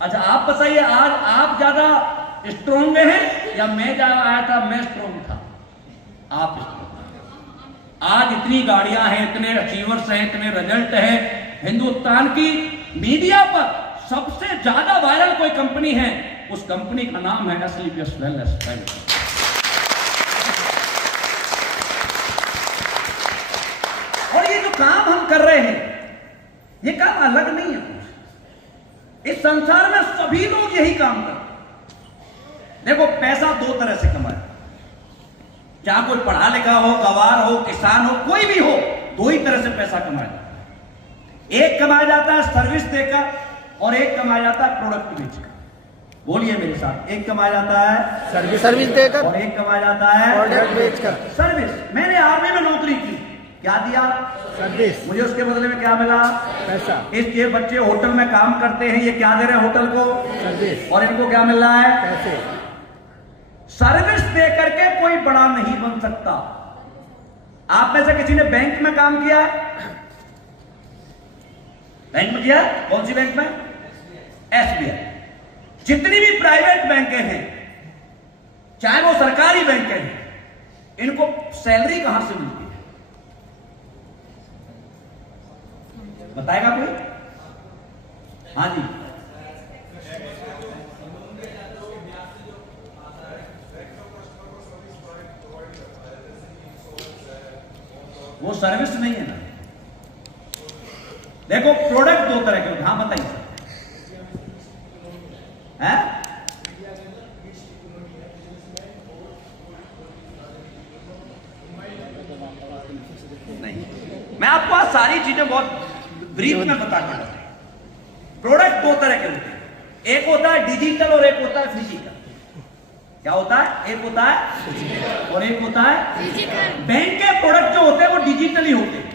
अच्छा आप बताइए, आज आप ज्यादा स्ट्रॉन्ग हैं या मैं जहां आया था मैं स्ट्रॉन्ग था? आप आज इतनी गाड़ियां हैं, इतने अचीवर्स हैं, इतने रिजल्ट हैं, हिंदुस्तान की मीडिया पर सबसे ज्यादा वायरल कोई कंपनी है, उस कंपनी का नाम है एसलीपीएस वेलनेस वेंचर। और ये जो काम हम कर रहे हैं, ये काम अलग नहीं है कुछ। इस संसार में सभी लोग यही काम करते हैं। देखो, पैसा दो तरह से कमाए, चाहे कोई पढ़ा लिखा हो, गवार हो, किसान हो, कोई भी हो, दो ही तरह से पैसा कमाया। एक कमाया जाता है सर्विस देकर और एक कमाया जाता है प्रोडक्ट बेचकर। बोलिए मेरे साथ, एक कमाया जाता है सर्विस देकर और एक कमाया जाता है प्रोडक्ट बेचकर। सर्विस। मैंने आर्मी में नौकरी की, क्या दिया? सर्विस। मुझे उसके बदले में क्या मिला? पैसा। ये बच्चे होटल में काम करते हैं, ये क्या दे रहे हैं होटल को? सर्विस। और इनको क्या मिल रहा है? पैसे। सर्विस दे करके कोई बड़ा नहीं बन सकता। आप में से किसी ने बैंक में काम किया है? बैंक में किया? कौन सी बैंक में? एसबीआई। जितनी भी प्राइवेट बैंकें हैं, चाहे वो सरकारी बैंकें हैं, इनको सैलरी कहां से मिलती है? बताएगा कोई? हाँ जी। वो सर्विस नहीं है ना। देखो, प्रोडक्ट दो तरह के होते हैं। हाँ बताइए सर। है? नहीं, मैं आपको आज सारी चीजें बहुत ब्रीफ में बता के बताऊं। प्रोडक्ट दो तरह के होते हैं, एक होता है डिजिटल और एक होता है फिजिकल। क्या होता है? एक होता है और एक होता है फिजिकल। बैंक के प्रोडक्ट जो होते हैं वो डिजिटली होते हैं।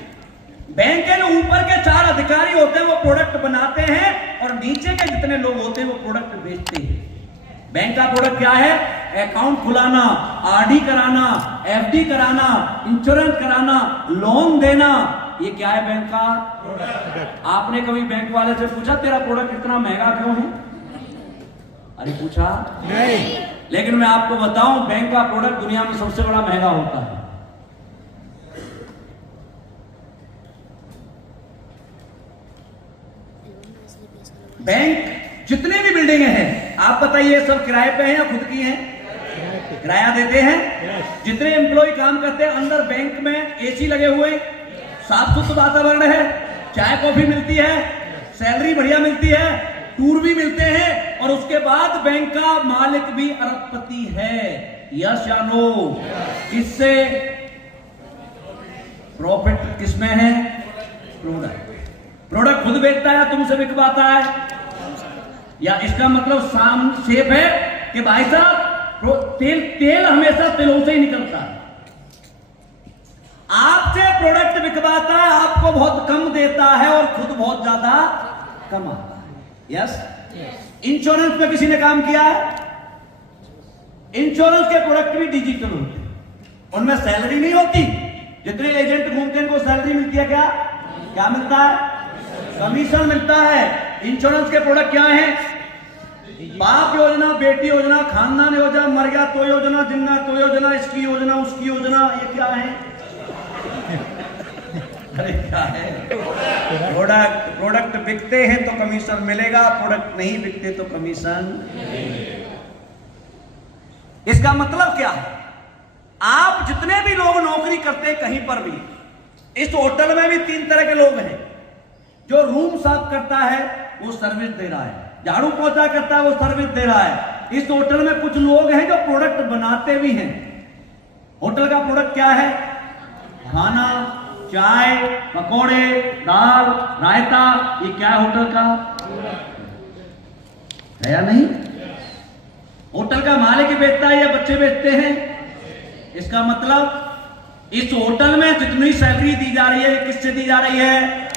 बैंक के जो ऊपर के 4 अधिकारी होते हैं वो प्रोडक्ट बनाते हैं और नीचे के जितने लोग होते हैं वो प्रोडक्ट बेचते हैं। बैंक का प्रोडक्ट क्या है? अकाउंट खुलाना, आरडी कराना, एफडी कराना, इंश्योरेंस कराना, लोन देना, ये क्या है बैंक का प्रोडक्ट। आपने कभी बैंक वाले से पूछा तेरा प्रोडक्ट इतना महंगा क्यों है? अरे पूछा नहीं। लेकिन मैं आपको बताऊं, बैंक का प्रोडक्ट दुनिया में सबसे बड़ा महंगा होता है। बैंक जितने भी बिल्डिंगें हैं, आप बताइए सब किराए पे हैं या खुद की हैं? किराया देते हैं। जितने एम्प्लॉय काम करते हैं अंदर बैंक में, एसी लगे हुए, साफ सुथरा वातावरण है, चाय कॉफी मिलती है, सैलरी बढ़िया मिलती है, टूर भी मिलते हैं, और उसके बाद बैंक का मालिक भी अरबपति है। यस या नो? किससे प्रॉफिट किसमें है? प्रोडक्ट खुद बेचता है, तुमसे बिकवाता है? या इसका मतलब साम शेप है कि भाई साहब तेल हमेशा तिलों से ही निकलता है। आपसे प्रोडक्ट बिकवाता है, आपको बहुत कम देता है और खुद बहुत ज्यादा कमाता है। यस? इंश्योरेंस में किसी ने काम किया है? इंश्योरेंस के प्रोडक्ट भी डिजिटल होते हैं, उनमें सैलरी नहीं होती। जितने एजेंट घूमते हैं उनको सैलरी मिलती है। क्या मिलता है? कमीशन मिलता है। इंश्योरेंस के प्रोडक्ट क्या है? बाप योजना, बेटी योजना, खानदान योजना, मर गया तो योजना, जिंदा तो योजना, इसकी योजना, उसकी योजना। ये क्या है? अरे क्या है? प्रोडक्ट बिकते हैं तो कमीशन मिलेगा, प्रोडक्ट नहीं बिकते तो कमीशन। इसका मतलब क्या है? आप जितने भी लोग नौकरी करते हैं कहीं पर भी, इस होटल में भी 3 तरह के लोग हैं। जो रूम साफ करता है वो सर्विस दे रहा है, झाड़ू पोछा करता है वो सर्विस दे रहा है। इस होटल में कुछ लोग हैं जो प्रोडक्ट बनाते भी हैं। होटल का प्रोडक्ट क्या है? खाना, चाय, पकौड़े, दाल, रायता, ये क्या है होटल का? है या नहीं? होटल का मालिक बेचता है या बच्चे बेचते हैं? इसका मतलब इस होटल में जितनी सैलरी दी जा रही है किससे दी जा रही है?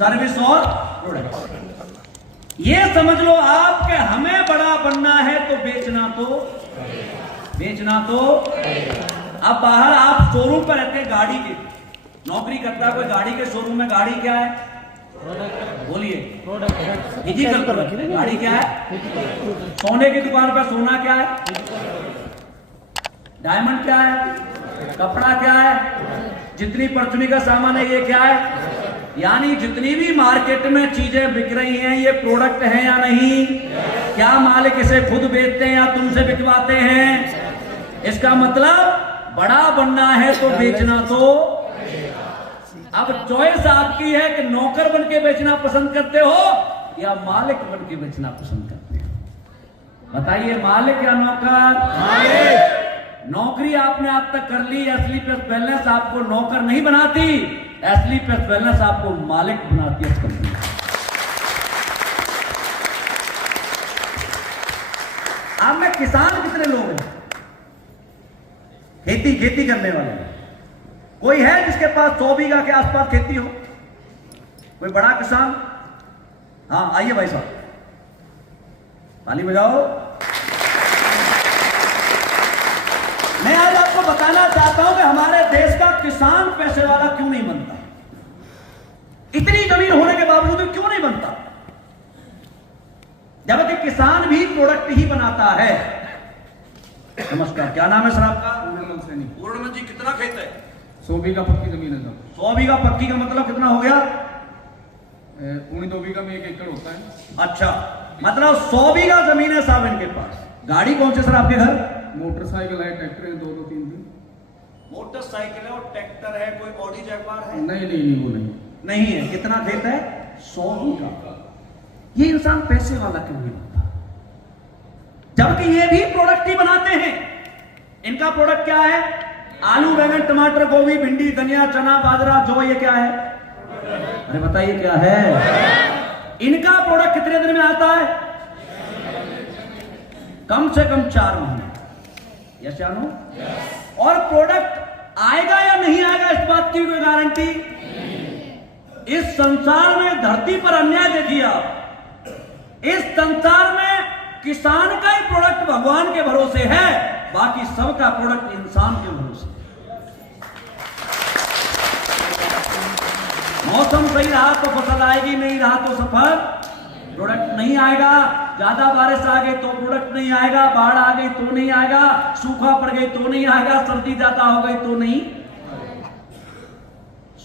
सर्विस और प्रोडक्ट। ये समझ लो आप कि हमें बड़ा बनना है तो बेचना तो अब बाहर आप शोरूम पर रहते हैं, गाड़ी की नौकरी करता है कोई, गाड़ी के शोरूम में गाड़ी क्या है? बोलिए। फिजिकल प्रोडक्ट है। गाड़ी क्या है? सोने की दुकान पर सोना क्या है? डायमंड क्या है? कपड़ा क्या है? जितनी परचुनी का सामान है ये क्या है? यानी जितनी भी मार्केट में चीजें बिक रही हैं ये प्रोडक्ट है या नहीं? क्या मालिक इसे खुद बेचते हैं या तुमसे बिकवाते हैं? इसका मतलब बड़ा बनना है तो बेचना तो। अब चॉइस आपकी है कि नौकर बन के बेचना पसंद करते हो या मालिक बन के बेचना पसंद करते हो? बताइए, मालिक या नौकर? मालिक। नौकरी आपने आज तक कर ली, असली प्लस बैलेंस आपको नौकर नहीं बनाती, असली प्लस बैलेंस आपको मालिक बनाती है इस कंपनी। आप में किसान कितने लोग हैं? खेती करने वाले कोई है जिसके पास 100 बीघा के आसपास खेती हो? कोई बड़ा किसान? हाँ, आइए भाई साहब, ताली बजाओ। मैं आज आपको बताना चाहता हूं कि हमारे देश का किसान पैसे वाला क्यों नहीं बनता। इतनी जमीन होने के बावजूद क्यों नहीं बनता, जबकि किसान भी प्रोडक्ट ही बनाता है। नमस्कार, क्या नाम है सर आपका? पूर्णमल जी, कितना खेत है? 100 बीघा पक्की जमीन है सर। 100 बीघा पक्की का मतलब कितना हो गया? 2 बीघा में 1 एकड़ होता है। अच्छा, मतलब 100 बीघा जमीन है साहब इनके पास। गाड़ी कौन सी सर आपके घर? मोटरसाइकिल है, ट्रैक्टर है, 2 3 दिन। मोटरसाइकिल है और ट्रैक्टर है, कोई ऑडी जैगवार है? नहीं, वो नहीं है। कितना खेत है? 100 बीघा। ये इंसान पैसे वाला क्यों नहीं बनता, जबकि ये भी प्रोडक्ट ही बनाते हैं। इनका प्रोडक्ट क्या है? आलू, बैंगन, टमाटर, गोभी, भिंडी, धनिया, चना, बाजरा, जौ, ये क्या है? अरे बताइए क्या है? इनका प्रोडक्ट कितने दिन में आता है? कम से कम 4 महीने। यस या नो? और प्रोडक्ट आएगा या नहीं आएगा इस बात की कोई गारंटी? इस संसार में, धरती पर अन्याय देखिए आप, इस संसार में किसान का ही प्रोडक्ट भगवान के भरोसे है, बाकी सबका प्रोडक्ट इंसान के भरोसे। मौसम सही रहा तो फसल आएगी, नहीं रहा तो सफर प्रोडक्ट नहीं आएगा। ज्यादा बारिश आ गई तो प्रोडक्ट नहीं आएगा, बाढ़ आ गई तो नहीं आएगा, सूखा पड़ गई तो नहीं आएगा, सर्दी ज्यादा हो गई तो नहीं।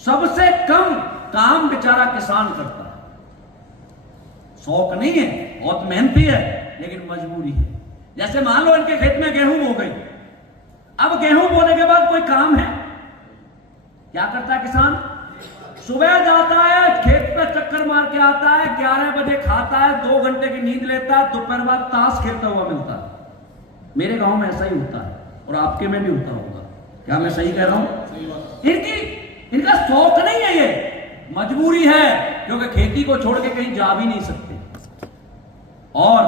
सबसे कम काम बेचारा किसान करता है। शौक नहीं है, बहुत मेहनती है, लेकिन मजबूरी है। जैसे मान लो इनके खेत में गेहूं बो गई, अब गेहूं बोने के बाद कोई काम है, क्या करता है किसान? सुबह जाता है, खेत पे चक्कर मार के आता है, 11 बजे खाता है, 2 घंटे की नींद लेता है, दोपहर बाद ताश खेलता हुआ मिलता है। मेरे गांव में ऐसा ही होता है और आपके में भी होता होगा। क्या मैं सही कह रहा हूं? इनका शौक नहीं है, ये मजबूरी है, क्योंकि खेती को छोड़ के कहीं जा भी नहीं सकते। और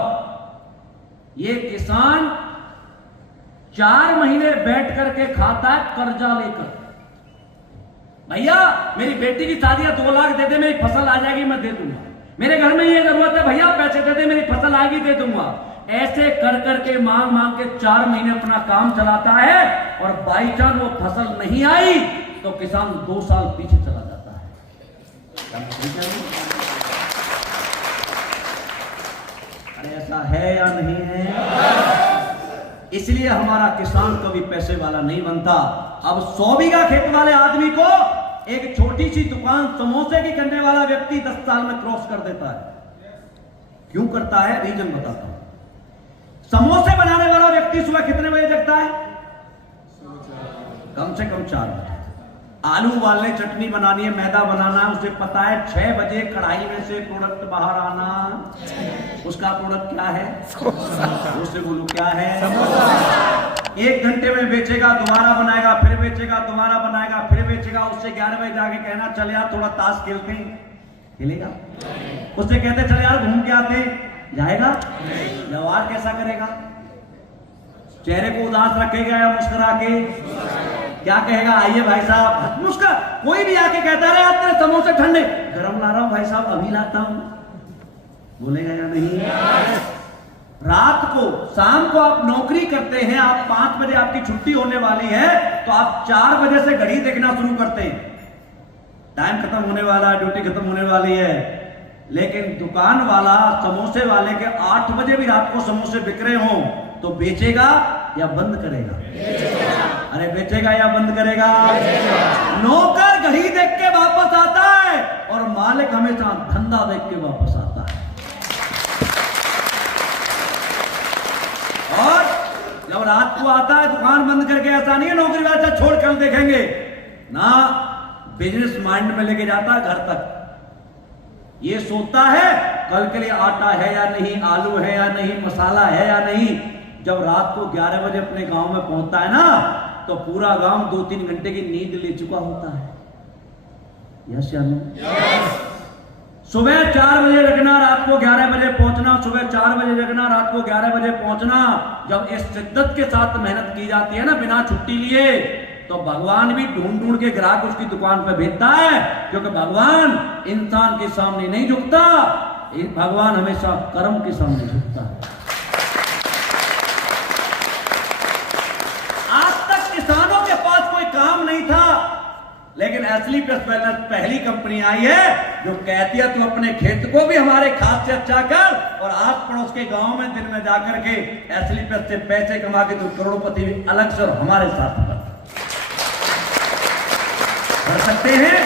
ये किसान 4 महीने बैठ करके खाता है कर्जा लेकर। भैया मेरी बेटी की शादी है, 2 लाख दे दे, मेरी फसल आ जाएगी, मैं दे दूंगा। मेरे घर में ये जरूरत है, भैया पैसे दे दे, मेरी फसल आएगी, दे दूंगा। ऐसे कर करके मांग मांग के 4 महीने अपना काम चलाता है, और बाई चांस वो फसल नहीं आई तो किसान 2 साल पीछे चला जाता है। अरे ऐसा है या नहीं है? इसलिए हमारा किसान कभी पैसे वाला नहीं बनता। अब 100 बीघा खेत वाले आदमी को एक छोटी सी दुकान समोसे की करने वाला व्यक्ति 10 साल में क्रॉस कर देता है। क्यों करता है? रीजन बताता हूं। समोसे बनाने वाला व्यक्ति सुबह कितने बजे जगता है? कम से कम 4 बजे। आलू उबालने, चटनी बनानी है, मैदा बनाना है, उसे पता है 6 बजे कढ़ाई में से प्रोडक्ट बाहर आना। उसका प्रोडक्ट क्या है? उससे बोलो क्या है? 1 घंटे में बेचेगा, दोबारा बनाएगा, फिर बेचेगा, दोबारा बनाएगा, फिर बेचेगा। उससे 11 बजे जाके कहना चल यार थोड़ा ताश खेलते हैं, खेलेगा? उससे कहते चल यार घूम के आते, जाएगा? व्यवहार कैसा करेगा? चेहरे को उदास रखेगा या मुस्कुरा के? क्या कहेगा? आइए भाई साहब, मुस्कुरा। कोई भी आके कहता है यार तेरे समोसे ठंडे, गरम ला रहा हूं भाई साहब, अभी लाता हूं, बोलेगा या नहीं? रात को, शाम को आप नौकरी करते हैं, आप 5 बजे आपकी छुट्टी होने वाली है, तो आप 4 बजे से घड़ी देखना शुरू करते हैं, टाइम खत्म होने वाला है, ड्यूटी खत्म होने वाली है। लेकिन दुकान वाला, समोसे वाले के 8 बजे भी रात को समोसे बिक रहे हो तो बेचेगा या बंद करेगा? अरे बेचेगा या बंद करेगा? नौकर घड़ी देख के वापस आता है और मालिक हमेशा धंधा देख के वापस आता है। और जब रात को आता है दुकान बंद करके, ऐसा नहीं है नौकरी वाला छोड़ कर देखेंगे ना, बिजनेस माइंड में लेके जाता है घर तक। ये सोचता है कल के लिए आटा है या नहीं, आलू है या नहीं, मसाला है या नहीं। जब रात को 11 बजे अपने गांव में पहुंचता है ना, तो पूरा गांव 2-3 घंटे की नींद ले चुका होता है। यस या नो? सुबह 4 बजे जगना, रात को 11 बजे पहुंचना, सुबह 4 बजे जगना, रात को 11 बजे पहुंचना। जब इस शिद्दत के साथ मेहनत की जाती है ना, बिना छुट्टी लिए, तो भगवान भी ढूंढ ढूंढ के ग्राहक उसकी दुकान पर भेजता है, क्योंकि भगवान इंसान के सामने नहीं झुकता, भगवान हमेशा कर्म के सामने झुकता है। आज तक किसानों के पास कोई काम नहीं था, लेकिन एसली प्लस पहली कंपनी आई है जो कहती है तू अपने खेत को भी हमारे खाद से अच्छा कर, और आस पड़ोस के गांव में दिन में जाकर के एसली प्लस से पैसे कमा के तू करोड़पति भी अलग से और हमारे साथ कर सकते हैं।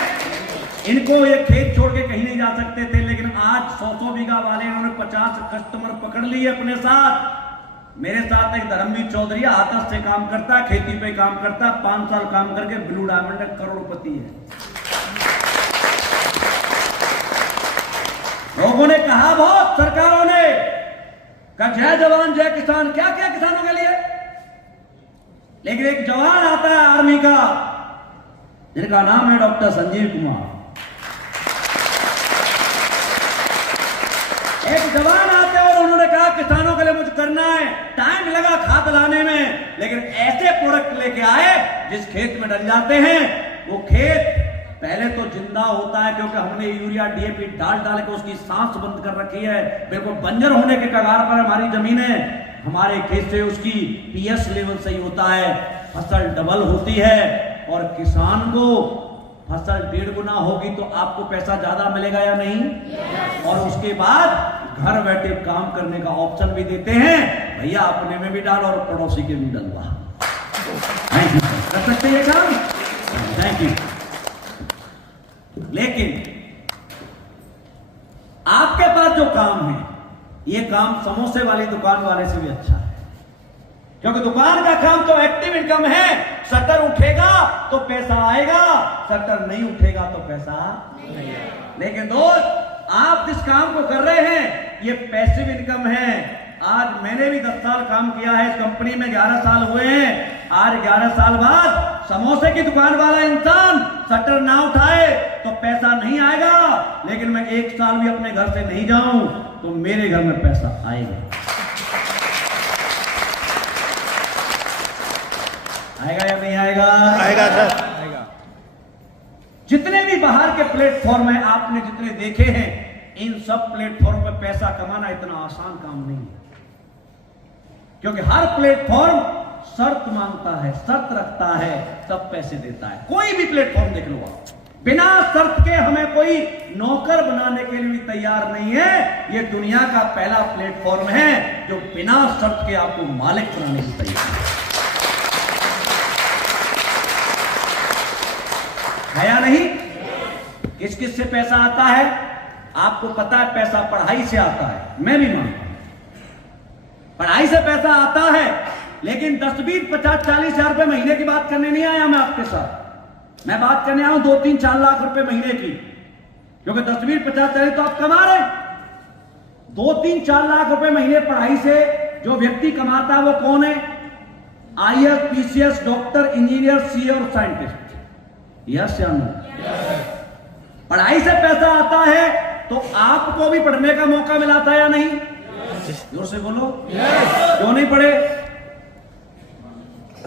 इनको ये खेत छोड़ के कहीं नहीं जा सकते थे, लेकिन आज 100 बीघा वाले इन्होंने 50 कस्टमर पकड़ लिए अपने साथ। मेरे साथ एक धर्मवीर चौधरी आतस से काम करता है, खेती पे काम करता है, 5 साल काम करके ब्लू डायमंड करोड़पति है। लोगों ने कहा बहुत, सरकारों ने कहा जय जवान जय किसान, क्या क्या किसानों के लिए, लेकिन एक जवान आता है आर्मी का जिनका नाम है डॉक्टर संजीव कुमार। एक जवान आते हैं और उन्होंने कहा किसानों के लिए मुझे करना है। टाइम लगा खाद लाने में, लेकिन ऐसे प्रोडक्ट लेके आए जिस खेत में डल जाते हैं वो खेत पहले तो जिंदा होता है, क्योंकि हमने यूरिया डीएपी डाल के उसकी सांस बंद कर रखी है, बिल्कुल बंजर होने के कगार पर हमारी जमीन है। हमारे खेत से उसकी पीएच लेवल सही होता है, फसल डबल होती है, और किसान को फसल 1.5 गुना होगी तो आपको पैसा ज्यादा मिलेगा या नहीं? और उसके बाद घर बैठे काम करने का ऑप्शन भी देते हैं, भैया अपने में भी डाल और पड़ोसी के भी डलवा। थैंक यू, कर सकते हैं काम, थैंक यू। लेकिन आपके पास जो काम है, ये काम समोसे वाली दुकान वाले से भी अच्छा है, क्योंकि दुकान का काम तो एक्टिव इनकम है। शटर उठेगा तो पैसा आएगा, शटर नहीं उठेगा तो पैसा नहीं आएगा। लेकिन दोस्त, आप जिस काम को कर रहे हैं ये पैसिव इनकम है। आज मैंने भी 10 साल काम किया है इस कंपनी में, 11 साल हुए हैं। आज 11 साल बाद समोसे की दुकान वाला इंसान शटर ना उठाए तो पैसा नहीं आएगा, लेकिन मैं 1 साल भी अपने घर से नहीं जाऊं तो मेरे घर में पैसा आएगा। आएगा या नहीं आएगा? आएगा सर, आएगा। जितने भी बाहर के प्लेटफॉर्म हैं, आपने जितने देखे हैं, इन सब प्लेटफॉर्म पर पैसा कमाना इतना आसान काम नहीं है, क्योंकि हर प्लेटफॉर्म शर्त मांगता है, शर्त रखता है, तब पैसे देता है। कोई भी प्लेटफॉर्म देख लो आप, बिना शर्त के हमें कोई नौकर बनाने के लिए भी तैयार नहीं है। ये दुनिया का पहला प्लेटफॉर्म है जो बिना शर्त के आपको मालिक बनाने की तैयार है या नहीं? किस किस से पैसा आता है आपको पता है? पैसा पढ़ाई से आता है, मैं भी मानता हूं पढ़ाई से पैसा आता है, लेकिन 10, 20, 50, 40 हजार रुपए महीने की बात करने नहीं आया मैं आपके साथ। मैं बात करने आया हूं 2-3, 4 लाख रुपए महीने की, क्योंकि 10, 20, 50, 40 तो आप कमा रहे हैं। 2-3, 4 लाख रुपए महीने पढ़ाई से जो व्यक्ति कमाता है वो कौन है? IAS, PCS, doctor, engineer, CA और साइंटिस्ट। यस या नो? पढ़ाई से पैसा आता है तो आपको भी पढ़ने का मौका मिला था या नहीं? जोर से बोलो। क्यों नहीं पढ़े?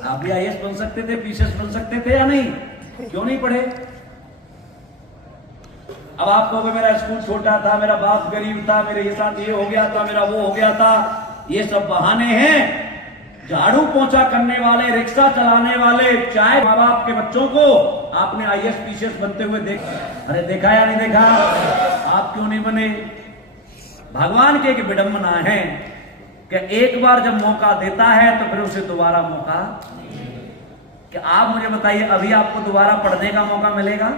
आप भी IAS बन सकते थे, PCS बन सकते थे या नहीं? क्यों नहीं पढ़े? अब आप कहोगे मेरा स्कूल छोटा था, मेरा बाप गरीब था, मेरे साथ ये हो गया था, मेरा वो हो गया था। ये सब बहाने हैं। झाड़ू पोंछा करने वाले, रिक्शा चलाने वाले, चाहे माँ बाप के बच्चों को आपने IAS, PCS बनते हुए देखा या नहीं देखा? आप क्यों नहीं बने? भगवान की एक विडंबना है कि एक बार जब मौका देता है तो फिर उसे दोबारा मौका। कि आप मुझे बताइए, अभी आपको दोबारा पढ़ने का मौका मिलेगा?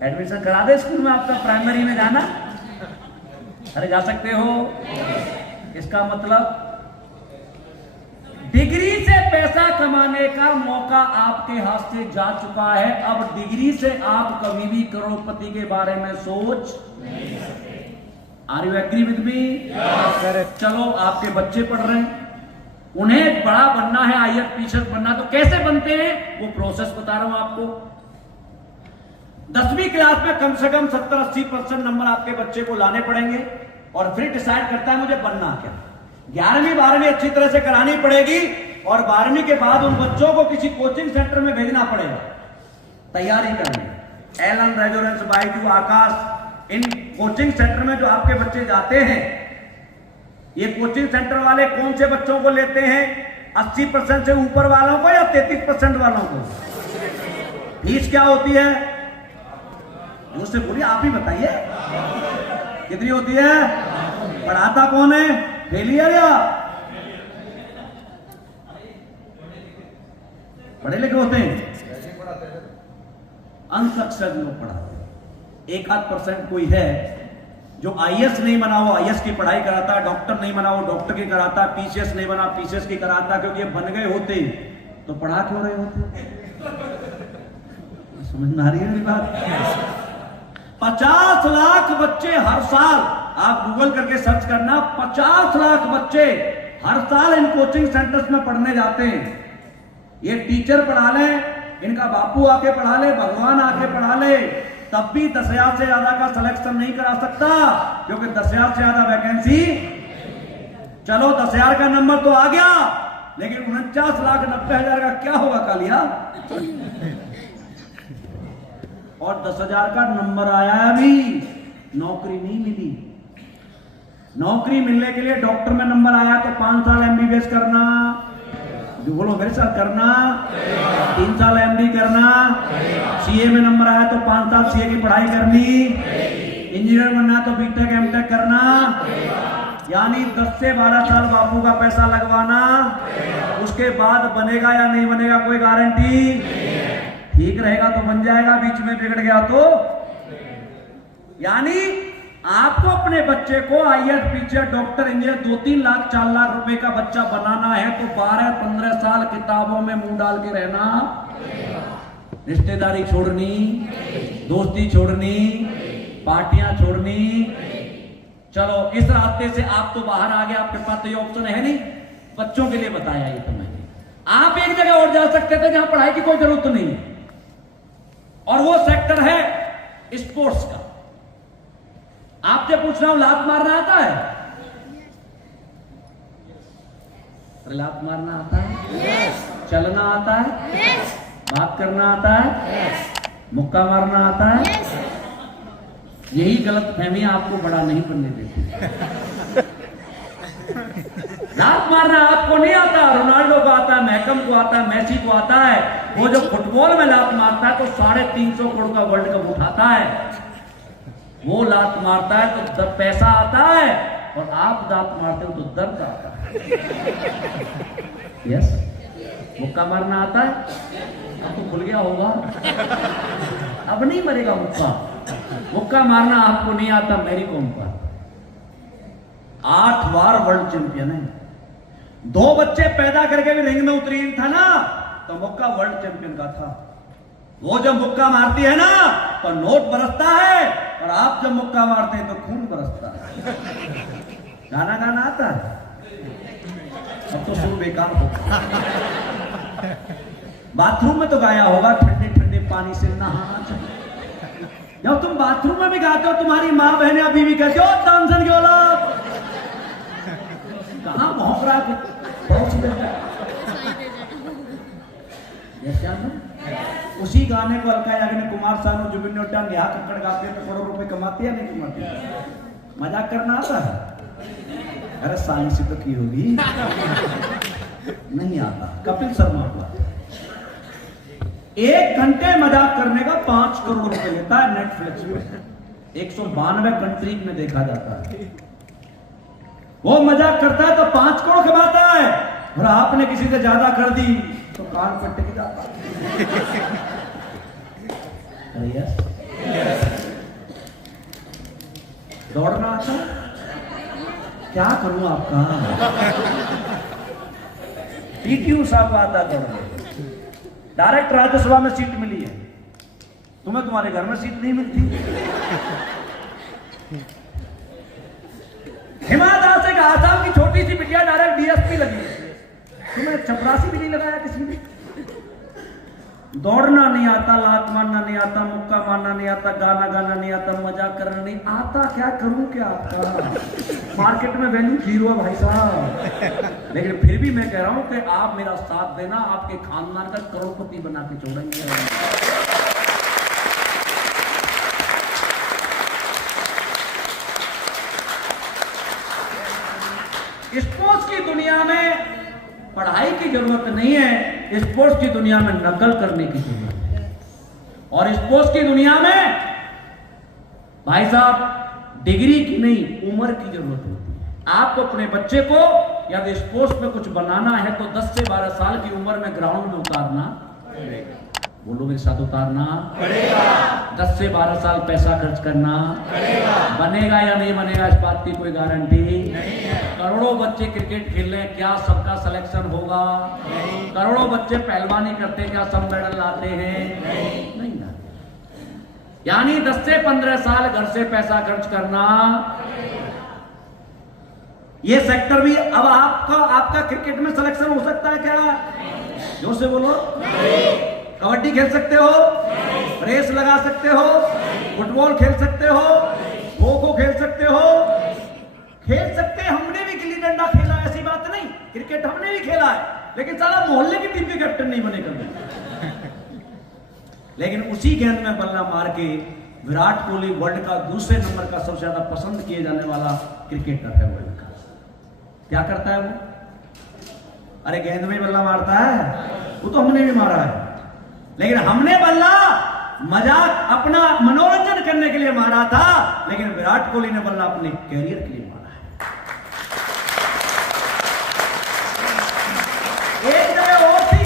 एडमिशन करा दे स्कूल में आपका, प्राइमरी में जाना? अरे जा सकते हो। इसका मतलब डिग्री से पैसा कमाने का मौका आपके हाथ से जा चुका है। अब डिग्री से आप कभी भी करोड़पति के बारे में सोच नहीं सकते। Are you agree with me? चलो, आपके बच्चे पढ़ रहे हैं, उन्हें बड़ा बनना है, IAS टीचर बनना, तो कैसे बनते हैं वो प्रोसेस बता रहा हूं आपको। 10वीं क्लास में कम से कम 70-80% नंबर आपके बच्चे को लाने पड़ेंगे और फिर डिसाइड करता है मुझे बनना क्या। 11वीं 12वीं अच्छी तरह से करानी पड़ेगी और 12वीं के बाद उन बच्चों को किसी कोचिंग सेंटर में भेजना पड़ेगा तैयारी करने। Elon, resonance, Byju, Akash, in coaching centre में जो आपके बच्चे जाते हैं, ये कोचिंग सेंटर वाले कौन से बच्चों को लेते हैं? 80% से ऊपर वालों को या 33% वालों को? फीस क्या होती है? मुझसे बोलिए, आप ही बताइए कितनी होती है? पढ़ाता कौन है? फेलियर या पढ़े लिखे होते हैं? अनसक्सेस लोग पढ़ाते हैं। 1-8% कोई है जो IAS नहीं बना, वो IAS की पढ़ाई कराता है, डॉक्टर नहीं बना, वो डॉक्टर की कराता, PCS नहीं बना, PCS की कराता, क्योंकि ये बन गए होते तो पढ़ा क्यों रहे होते? समझ में आ रही है मेरी बात? 50 लाख बच्चे हर साल, आप गूगल करके सर्च करना, 50 लाख बच्चे हर साल इन कोचिंग सेंटर्स में पढ़ने जाते हैं। ये टीचर पढ़ा ले, इनका बापू आके पढ़ा ले, भगवान आके पढ़ा ले, तब भी 10,000 से ज्यादा का सिलेक्शन नहीं करा सकता, क्योंकि 10,000 से ज्यादा वैकेंसी। चलो 10,000 का नंबर तो आ गया, लेकिन 49,90,000 का क्या होगा कालिया? और 10,000 का नंबर आया है, अभी नौकरी नहीं मिली। नौकरी मिलने के लिए डॉक्टर में नंबर आया तो 5 साल MBBS करना, जो बोलो मेरे साथ करना, 3 साल MD करना, CA में नंबर आया तो 5 साल CA की पढ़ाई करनी, इंजीनियर बनना तो BTech MTech करना, यानी 10 से 12 साल बापू का पैसा लगवाना, उसके बाद बनेगा या नहीं बनेगा कोई गारंटी। ठीक रहेगा तो बन जाएगा, बीच में बिगड़ गया तो। यानी आपको अपने बच्चे को IAS teacher, doctor, engineer 2-3 lakh 4 lakh रुपए का बच्चा बनाना है तो 12-15 साल किताबों में मुंह डाल के रहना, रिश्तेदारी छोड़नी, दोस्ती छोड़नी, पार्टियां छोड़नी। चलो, इस रास्ते से आप तो बाहर आ गए, आपके पास तो ये ऑप्शन है नहीं। बच्चों के लिए बताया ये तो मैंने। आप एक जगह और जा सकते थे जहां पढ़ाई की कोई जरूरत नहीं है, और वो सेक्टर है स्पोर्ट्स का। आपसे पूछ रहा हूं, लात मारना आता है? अरे लात मारना आता है? yes. चलना आता है? yes. बात करना आता है? yes. मुक्का मारना आता है? yes. यही गलत फहमी आपको बड़ा नहीं बनने देती। लात मारना आपको नहीं आता, रोनाल्डो को आता है, मैकम को आता है, मेसी को आता है। वो जो फुटबॉल में लात मारता है तो 350 करोड़ का वर्ल्ड कप उठाता है, वो लात मारता है तो पैसा आता है, और आप दांत मारते हो तो दर्द आता है। यस, मुक्का मारना आता है? अब तो खुल गया होगा, अब नहीं मरेगा मुक्का। मुक्का मारना आपको नहीं आता, मेरी कॉम पर 8 बार वर्ल्ड चैंपियन है। 2 बच्चे पैदा करके भी रिंग में उतरी था ना, तो मुक्का वर्ल्ड चैंपियन का था। वो जब मुक्का मारती है ना तो नोट बरसता है, और आप जब मुक्का मारते हैं तो खून बरसता है। गाना गाना आता है? अब तो सुर बेकार होगा। बाथरूम में तो गाया होगा, ठंडे ठंडे पानी से नहाना चाहिए। जब तुम बाथरूम में भी गाते हो, तुम्हारी माँ बहने अभी भी कहते हो तानसेन की औलाद, कहां भौंक रहा है? उसी गाने को अलका याग्निक, कुमार सानू, जुबिन नौटियाल, नेहा कक्कड़ गाते हैं तो करोड़ रुपए कमाती है नहीं कमाती? मजाक करना आता है? अरे साली से तो की होगी, नहीं आता। कपिल शर्मा को 1 घंटे मजाक करने का 5 करोड़ रुपए लेता है नेटफ्लिक्स में। 192 कंट्री में देखा जाता है। वो मजाक करता है तो 5 करोड़ कमाता है, और आपने किसी से ज्यादा कर दी तो कान पर टिक जाता है। अरे यस, दौड़ना आता? क्या करूं आपका? पीटी उषा को आता दौड़ना। डायरेक्ट राज्यसभा में सीट मिली है, तुम्हें तुम्हारे घर में सीट नहीं मिलती। हिमा दास एक आसाम की छोटी सी बिटिया डायरेक्ट डीएसपी लगी, तुम्हें चपरासी भी नहीं लगाया किसी ने। दौड़ना नहीं आता, लात मारना नहीं आता, मुक्का मारना नहीं आता, गाना गाना नहीं आता, मजाक करना नहीं आता, क्या करूं क्या आपका? मार्केट में वैल्यू जीरो है भाई साहब, लेकिन फिर भी मैं कह रहा हूं कि आप मेरा साथ देना, आपके खानदान का करोड़पति बना के छोड़ेंगे। स्पोर्ट्स की दुनिया में पढ़ाई की जरूरत नहीं है, स्पोर्ट्स की दुनिया में नकल करने की जरूरत है। और स्पोर्ट्स की दुनिया में भाई साहब डिग्री की नहीं, उम्र की जरूरत होती है। आपको अपने बच्चे को यदि स्पोर्ट्स में कुछ बनाना है तो 10 से 12 साल की उम्र में ग्राउंड में उतारना पड़ेगा। बोलो मेरे साथ, उतारना पड़ेगा। 10 से 12 साल पैसा खर्च करना पड़ेगा। बनेगा या नहीं बनेगा इस बात की कोई गारंटी नहीं है। करोड़ों बच्चे क्रिकेट खेल रहे हैं, क्या सबका सिलेक्शन होगा? नहीं। करोड़ों बच्चे पहलवानी करते, क्या सब मेडल लाते हैं? नहीं लाते। यानी 10 से 15 साल घर से पैसा खर्च करना। ये सेक्टर भी अब आपका क्रिकेट में सिलेक्शन हो सकता है क्या? जोर से बोलो। कबड्डी खेल सकते हो, रेस लगा सकते हो, फुटबॉल खेल सकते हो, खो खो खेल सकते हो, खेल सकते हैं। हमने भी गिल्ली डंडा खेला, ऐसी बात नहीं। क्रिकेट हमने भी खेला है, लेकिन साला मोहल्ले की टीम के कैप्टन नहीं बने कभी। लेकिन उसी गेंद में बल्ला मार के विराट कोहली वर्ल्ड का दूसरे नंबर का सबसे ज्यादा पसंद किए जाने वाला क्रिकेटर है वर्ल्ड का। क्या करता है वो? अरे गेंद में बल्ला मारता है, वो तो हमने भी मारा है, लेकिन हमने बल्ला मजाक अपना मनोरंजन करने के लिए मारा था, लेकिन विराट कोहली ने बल्ला अपने कैरियर के लिए मारा है। एक जगह और थी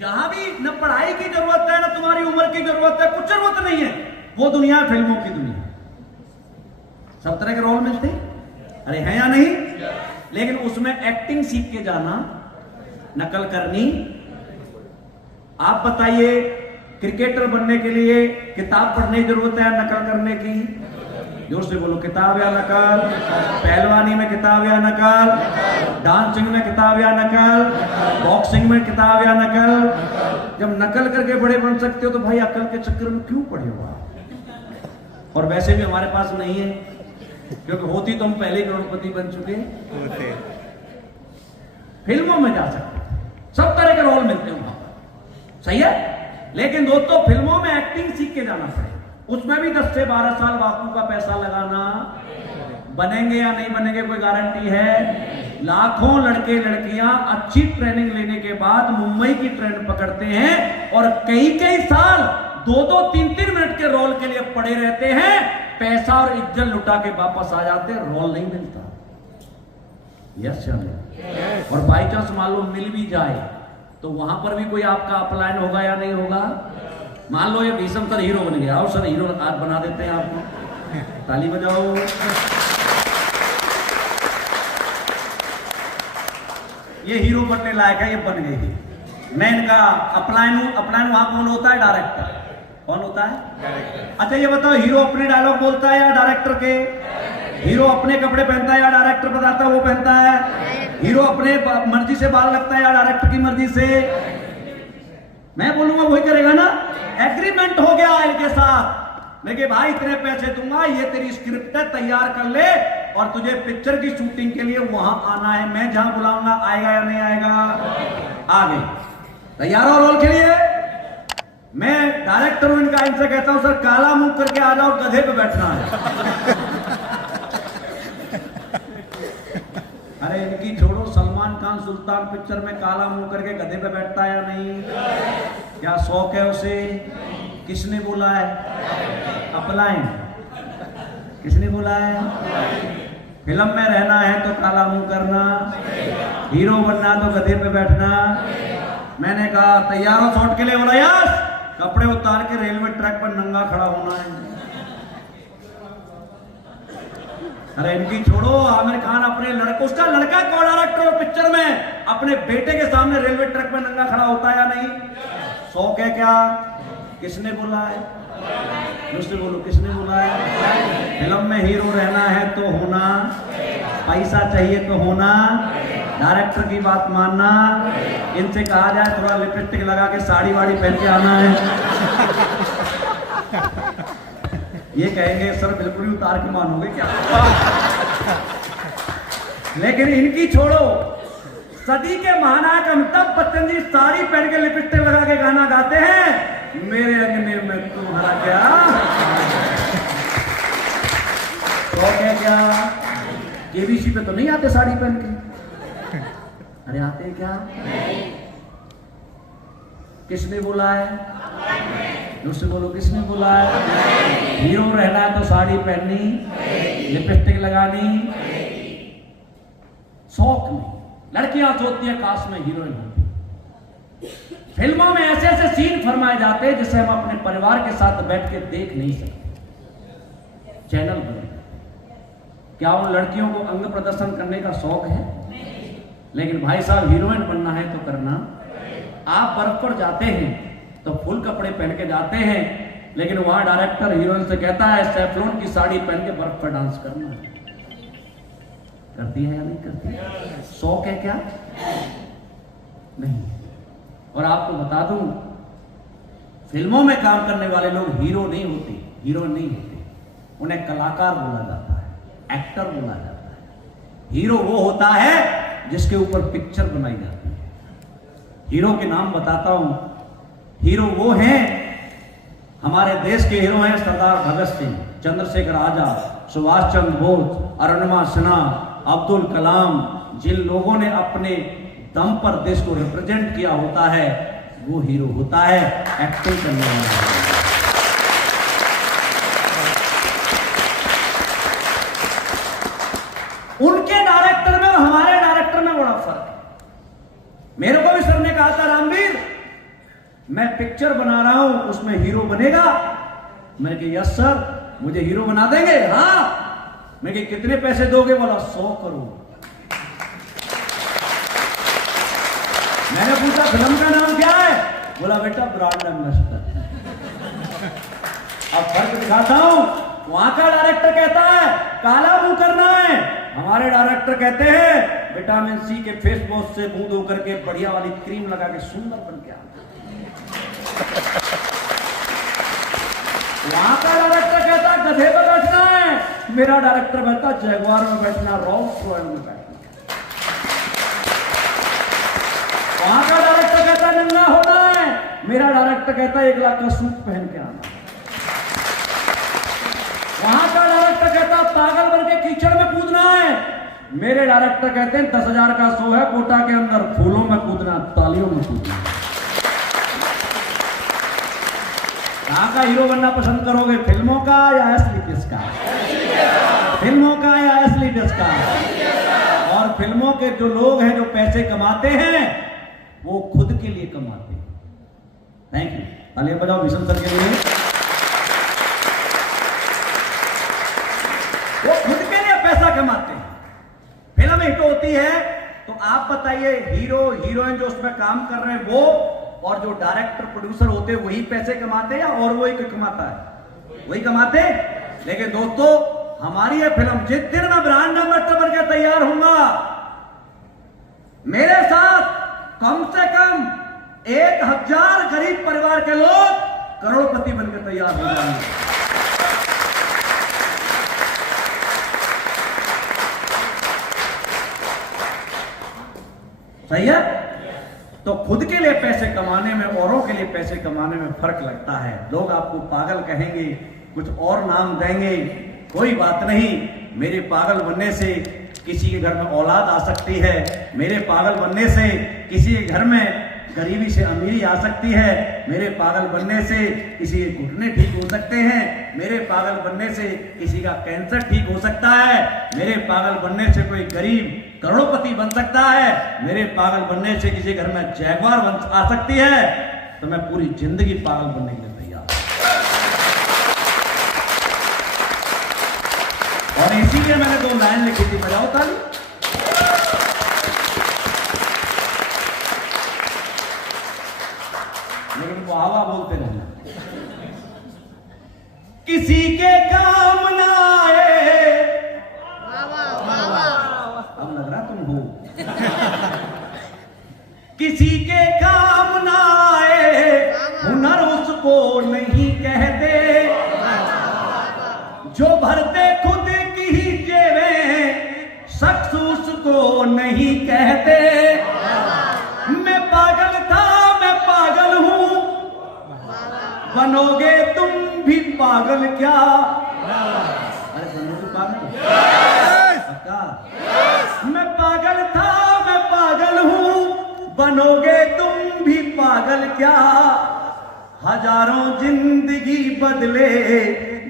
जहां भी न पढ़ाई की जरूरत है, न तुम्हारी उम्र की जरूरत है, कुछ जरूरत नहीं है, वो दुनिया फिल्मों की दुनिया। सब तरह के रोल मिलते हैं, अरे हैं या नहीं? लेकिन उसमें एक्टिंग सीख के जाना, नकल करनी। आप बताइए, क्रिकेटर बनने के लिए किताब पढ़ने की जरूरत है नकल करने की? जोर से बोलो, किताब या नकल? पहलवानी में किताब या नकल? डांसिंग में किताब या नकल? बॉक्सिंग में किताब या नकल? जब नकल करके बड़े बन सकते हो तो भाई अकल के चक्कर में क्यों पड़े हो आप? और वैसे भी हमारे पास नहीं है, क्योंकि होती तो हम पहले करोड़पति बन चुके होते। फिल्मों में जा सकते, सब तरह के रोल मिलते हैं वहां पर, सही है। लेकिन दोस्तों, फिल्मों में एक्टिंग सीख के जाना पड़ेगा। उसमें भी 10 से 12 साल बापू का पैसा लगाना। बनेंगे या नहीं बनेंगे कोई गारंटी है? लाखों लड़के लड़कियां अच्छी ट्रेनिंग लेने के बाद मुंबई की ट्रेन पकड़ते हैं और कई साल 2-2, 3-3 मिनट के रोल के लिए पड़े रहते हैं, पैसा और इज्जत लुटा के वापस आ जाते हैं, रोल नहीं मिलता। यस चलो। और बाई चांस मालूम मिल भी जाए तो वहां पर भी कोई आपका अपलायन होगा या नहीं होगा? मान लो ये भीषम सर हीरो बन गया, और सर हीरो आज बना देते हैं आपको, ताली बजाओ। ये हीरो बनने लायक है, ये बन गई। मैं इनका अपलायन वहां कौन होता है? डायरेक्टर। कौन होता है? डायरेक्टर। अच्छा ये बताओ, हीरो अपने डायलॉग बोलता है या डायरेक्टर के? हीरो अपने कपड़े पहनता है या डायरेक्टर बताता है वो पहनता है? हीरो अपने मर्जी से बाल लगता है या डायरेक्टर की मर्जी से? मैं बोलूंगा वही करेगा ना। एग्रीमेंट हो गया इनके साथ, मैं कि भाई इतने पैसे दूंगा, ये तेरी स्क्रिप्ट है, तैयार कर ले, और तुझे पिक्चर की शूटिंग के लिए वहां आना है, मैं जहां बुलाऊंगा आएगा या नहीं आएगा? आ गए। तैयार हो रोल के लिए? मैं डायरेक्टर हूं इनका, इनसे कहता हूं सर काला मुंह करके आ जाओ, गधे पे बैठना है। अरे इनकी छोड़ो, सलमान खान सुल्तान पिक्चर में काला मुंह करके गधे पे बैठता है या नहीं? क्या शौक है उसे? किसने बोला है? अपलायन। किसने बोला है? फिल्म में रहना है तो काला मुंह करना, हीरो बनना तो गधे पे बैठना। मैंने कहा तैयार हो शॉट के लिए? बोला यस। कपड़े उतार के रेलवे ट्रैक पर नंगा खड़ा होना है। अरे इनकी छोड़ो, आमिर खान अपने लड़कों, उसका लड़का को डायरेक्टर पिक्चर में अपने बेटे के सामने रेलवे ट्रैक पर नंगा खड़ा होता है या नहीं? शौक है क्या? किसने बोला है? मुझसे बोलो, किसने बोला है? फिल्म में हीरो रहना है तो होना, पैसा चाहिए तो होना, डायरेक्टर की बात मानना। इनसे कहा जाए थोड़ा लिपस्टिक लगा के साड़ी वाड़ी पहन के आना है, ये कहेंगे सर बिल्कुल ही उतार के मानोगे क्या? लेकिन इनकी छोड़ो, सदी के महानायक अमिताभ बच्चन जी साड़ी पहन के लिपस्टिक लगा के गाना गाते हैं, मेरे अंगने में तुम्हारा क्या शौक है क्या? केबीसी पे तो नहीं आते साड़ी पहन के? अरे आते हैं क्या? किसने बोला है? मुझसे बोलो, किसने बोला है? हीरो रहना है तो साड़ी पहननी, लिपस्टिक लगानी, शौक नहीं। लड़कियां सोचती हैं काश में हीरोइन होती। फिल्मों में ऐसे ऐसे सीन फरमाए जाते हैं जिसे हम अपने परिवार के साथ बैठ के देख नहीं सकते। चैनल बने, क्या उन लड़कियों को अंग प्रदर्शन करने का शौक है? लेकिन भाई साहब, हीरोइन बनना है तो करना। आप बर्फ पर जाते हैं तो फुल कपड़े पहन के जाते हैं, लेकिन वहां डायरेक्टर हीरोइन से कहता है सैफरॉन की साड़ी पहन के बर्फ पर डांस करना। करती है या नहीं करती? शौक है क्या? नहीं। और आपको बता दूं, फिल्मों में काम करने वाले लोग हीरो नहीं होते, हीरो नहीं होते, उन्हें कलाकार बोला जाता है, एक्टर बोला जाता है। हीरो वो होता है जिसके ऊपर पिक्चर बनाई जाती है। हीरो के नाम बताता हूं। हीरो वो हैं, हमारे देश के हीरो हैं सरदार भगत सिंह, चंद्रशेखर आजाद, सुभाष चंद्र बोस, अरुणिमा सिन्हा, अब्दुल कलाम। जिन लोगों ने अपने दम पर देश को रिप्रेजेंट किया होता है, वो हीरो होता है, एक्टिंग करने वाला। उनके डायरेक्टर में और हमारे डायरेक्टर में बड़ा फर्क है। मेरे को भी सर ने कहा था, रामवीर मैं पिक्चर बना रहा हूं, उसमें हीरो बनेगा। मैंने कहा यस सर, मुझे हीरो बना देंगे? हाँ। मैं कहा कितने पैसे दोगे? बोला 100 करोड़। मैंने पूछा फिल्म का नाम क्या है? बोला बेटा ब्रांड एम्बेसडर। अब फर्क दिखाता हूं। वहां का डायरेक्टर कहता है काला मुंह करना है, हमारे डायरेक्टर कहते हैं विटामिन सी के फेस वॉश से मुंह धो करके बढ़िया वाली क्रीम लगा के सुंदर बन के आना। वहां का डायरेक्टर कहता गधे पर बैठना है, मेरा डायरेक्टर कहता जैगुआर में बैठना, रोल्स रॉयल में बैठना। वहां का डायरेक्टर कहता नंगा होना है, मेरा डायरेक्टर कहता 1 लाख का सूट पहन के आना। वहां का डायरेक्टर कहता पागल बन के कीचड़ में कूदना है, मेरे डायरेक्टर कहते हैं 10,000 का शो है, कोटा के अंदर फूलों में कूदना, तालियों में कूदना। कहां का हीरो बनना पसंद करोगे? फिल्मों का या असली किसका? फिल्मों का या असली किसका? और फिल्मों के जो लोग हैं जो पैसे कमाते हैं वो खुद के लिए कमाते हैं। Thank you. तालियां बजाओ भीषण सर के लिए। वो खुद के लिए पैसा कमाते हैं। फिल्म हिट होती है तो आप बताइए हीरो हीरोइन जो उसमें काम कर रहे हैं वो और जो डायरेक्टर प्रोड्यूसर होते हैं वही पैसे कमाते हैं या और वही कमाता है? वही कमाते। लेकिन दोस्तों हमारी ये फिल्म जिस दिन मैं ब्रांड एम्बेसडर बनकर तैयार होऊंगा, मेरे साथ कम से कम 1000 गरीब परिवार के लोग करोड़पति बनकर तैयार हो जाएंगे। सही है? तो खुद के लिए पैसे कमाने में औरों के लिए पैसे कमाने में फर्क लगता है। लोग आपको पागल कहेंगे, कुछ और नाम देंगे, कोई बात नहीं। मेरे पागल बनने से किसी के घर में औलाद आ सकती है, मेरे पागल बनने से किसी के घर में गरीबी से अमीरी आ सकती है, मेरे पागल बनने से किसी के घुटने ठीक हो सकते हैं, मेरे पागल बनने से किसी का कैंसर ठीक हो सकता है, मेरे पागल बनने से कोई गरीब करोड़पति बन सकता है, मेरे पागल बनने से किसी घर में जैगवार आ सकती है। तो मैं पूरी जिंदगी पागल बनने के लिए तैयार हूं। और इसीलिए मैंने 2 लाइन लिखी थी, बजाओ ताली। लेकिन वो हवा बोलते रहना, किसी के काम ना आए। अब लग रहा तुम हो। किसी के काम ना आए हुनर उसको नहीं कहते, जो भरते खुद की ही जेबें शख्स उसको नहीं कहते। मैं पागल था, मैं पागल हूं, बनोगे तुम भी पागल क्या? अरे बनोगे पागल? पक्का? मैं पागल था, मैं पागल हूं, बनोगे तुम भी पागल क्या? हजारों जिंदगी बदले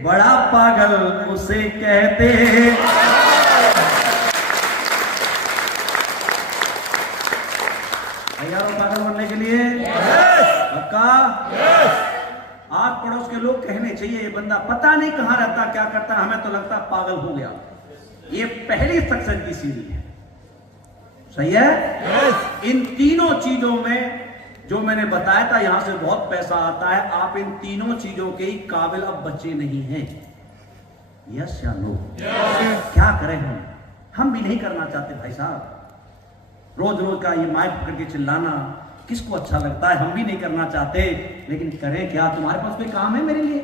बड़ा पागल उसे कहते। तैयार हो पागल बनने के लिए? पक्का? आस पड़ोस के लोग कहने चाहिए ये बंदा पता नहीं कहां रहता, क्या करता, हमें तो लगता पागल हो गया। ये पहली सक्सेस की सीढ़ी है। सही है? इन तीनों चीजों में जो मैंने बताया था, यहां से बहुत पैसा आता है। आप इन तीनों चीजों के ही काबिल अब बचे नहीं हैं। यस या नो? क्या करें हम भी नहीं करना चाहते भाई साहब। रोज रोज का ये माइक पकड़ के चिल्लाना किसको अच्छा लगता है? हम भी नहीं करना चाहते, लेकिन करें क्या? तुम्हारे पास कोई काम है मेरे लिए?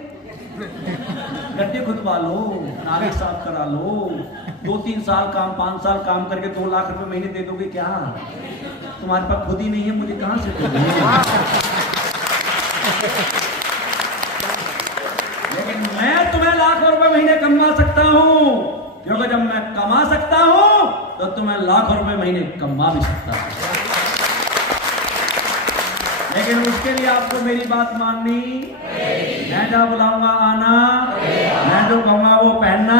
गड्ढे खुदवा लो, नाले साफ करा लो, 2-3 साल काम, 5 साल काम करके 2 लाख रुपए महीने दे दोगे क्या? तुम्हारे पास खुद ही नहीं है, मुझे कहां से दोगे? लेकिन मैं तुम्हें लाखों रुपए महीने कमा सकता हूं, क्योंकि जब मैं कमा सकता हूं तो तुम्हें लाखों रुपए महीने कमा भी सकता हूं। लेकिन उसके लिए आपको मेरी बात माननी, मैं जहाँ बुलाऊंगा आना, मैं जो कहूंगा वो पहनना,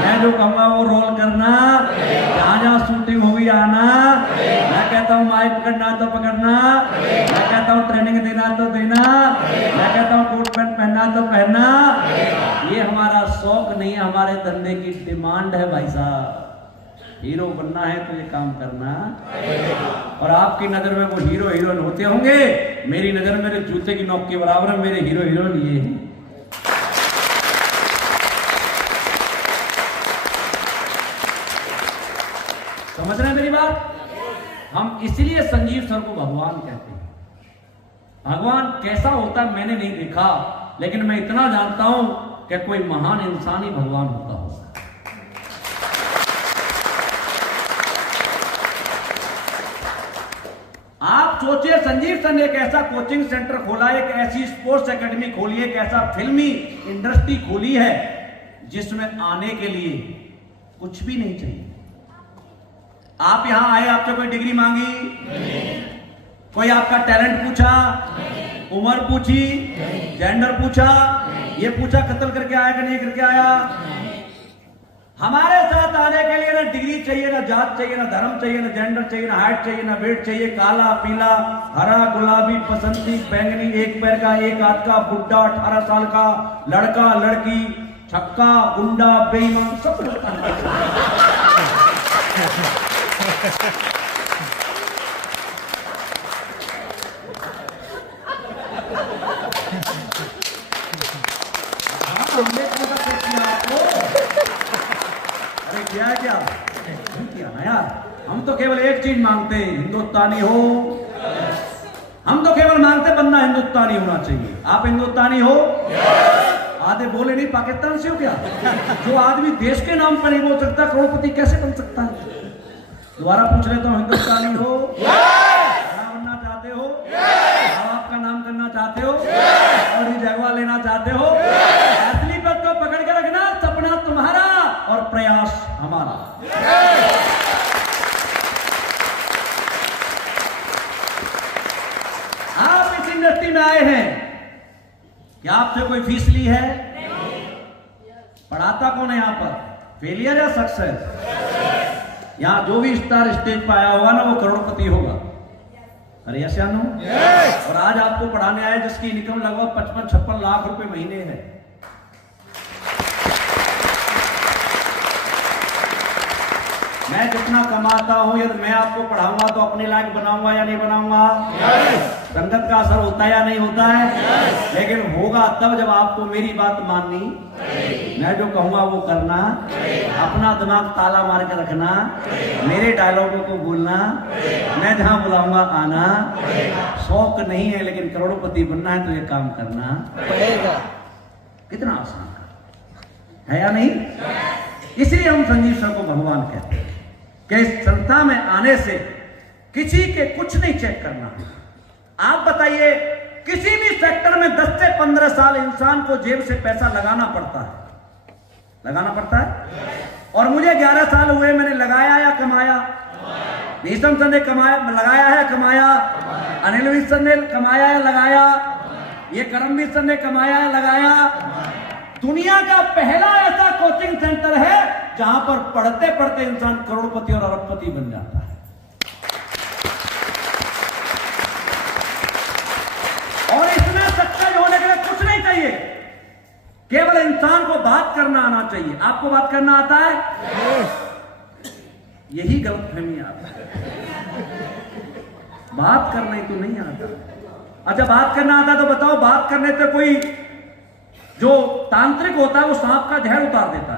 मैं जो कहूंगा वो रोल करना, जहाँ जहाँ शूटिंग होगी आना। मैं कहता हूँ माइक पकड़ना तो पकड़ना, मैं कहता हूँ ट्रेनिंग देना तो देना, मैं कहता हूँ कोट पैंट पहनना तो पहनना। ये हमारा शौक नहीं है, हमारे धंधे की डिमांड है भाई साहब। हीरो बनना है तो ये काम करना। और आपकी नजर में वो हीरो हीरोइन होते होंगे, मेरी नजर में मेरे जूते की नोक के बराबर मेरे हीरो हीरोइन ये हैं। समझ रहे हैं मेरी बात? हम इसलिए संजीव सर को भगवान कहते हैं। भगवान कैसा होता है मैंने नहीं देखा, लेकिन मैं इतना जानता हूं कि कोई महान इंसान ही भगवान होता होगा। आप सोचिए, संजीव सर ने एक ऐसा कोचिंग सेंटर खोला, एक ऐसी स्पोर्ट्स एकेडमी खोली, एक ऐसा फिल्मी इंडस्ट्री खोली है जिसमें आने के लिए कुछ भी नहीं चाहिए। आप यहां आए, आपसे कोई डिग्री मांगी नहीं। कोई आपका टैलेंट पूछा नहीं। उम्र पूछी नहीं। जेंडर पूछा नहीं। ये पूछा कत्ल करके आया कि नहीं करके आया नहीं। हमारे साथ आने के लिए ना डिग्री चाहिए, ना जात चाहिए, ना धर्म चाहिए, ना जेंडर चाहिए, ना हाइट चाहिए, ना वेट चाहिए। काला, पीला, हरा, गुलाबी, बसंती, बैंगनी, एक पैर का, एक हाथ का, बुढ़ा, 18 साल का, लड़का, लड़की, छक्का, गुंडा, बेईमान, सब अरे क्या ना यार, हम तो केवल एक चीज मांगते हैं, हिंदुस्तानी हो। हम तो केवल मांगते बंदा हिंदुस्तानी होना चाहिए। आप हिंदुस्तानी हो? आधे बोले नहीं पाकिस्तान से हो क्या? जो आदमी देश के नाम पर नहीं बोल सकता, करोड़पति कैसे बन सकता है? दोबारा पूछ लेता हूँ, हिंदुस्तानी हो? बड़ा बनना चाहते हो? आपका नाम करना चाहते हो? और जगवा लेना चाहते हो? असली बात को पकड़ के रखना, सपना तुम्हारा और प्रयास हमारा। आप इस इंडस्ट्री में आए हैं, क्या आपसे कोई फीस ली है? पढ़ाता कौन है यहाँ पर? फेलियर या सक्सेस? यहां जो भी स्टार स्टेज पर आया होगा ना, वो करोड़पति होगा। अरे यस या नो? और आज आपको पढ़ाने आए जिसकी इनकम लगभग 55-56 लाख रुपए महीने है। मैं जितना कमाता हूं यदि मैं आपको पढ़ाऊंगा तो अपने लायक बनाऊंगा या नहीं बनाऊंगा? संगत का असर होता है या नहीं होता है? लेकिन होगा तब जब आपको मेरी बात माननी, मैं जो कहूंगा वो करना, अपना दिमाग ताला मार के रखना, मेरे डायलॉगों को बोलना, मैं जहां बुलाऊंगा आना। शौक नहीं है लेकिन करोड़पति बनना है तो ये काम करना पड़ेगा। कितना आसान है या नहीं? इसलिए हम संजीव सर को भगवान कहते हैं कि इस संस्था में आने से किसी के कुछ नहीं चेक करना। आप बताइए, किसी भी सेक्टर में 10 से 15 साल इंसान को जेब से पैसा लगाना पड़ता है। और मुझे 11 साल हुए, मैंने लगाया या कमाया? भीषम सर ने कमाया, लगाया है कमाया? अनिल विश्व ने कमाया है लगाया? ये करमवीर सर ने कमाया है लगाया? दुनिया का पहला ऐसा कोचिंग सेंटर है जहां पर पढ़ते पढ़ते इंसान करोड़पति और अरबपति बन जाता है। और इसमें सक्सेस होने के लिए कुछ नहीं चाहिए, केवल इंसान को बात करना आना चाहिए। आपको बात करना आता है? यही गलतफहमी है, बात करना ही तो नहीं आता। अच्छा, बात करना आता तो बताओ, बात करने से कोई जो तांत्रिक होता है वो सांप का जहर उतार देता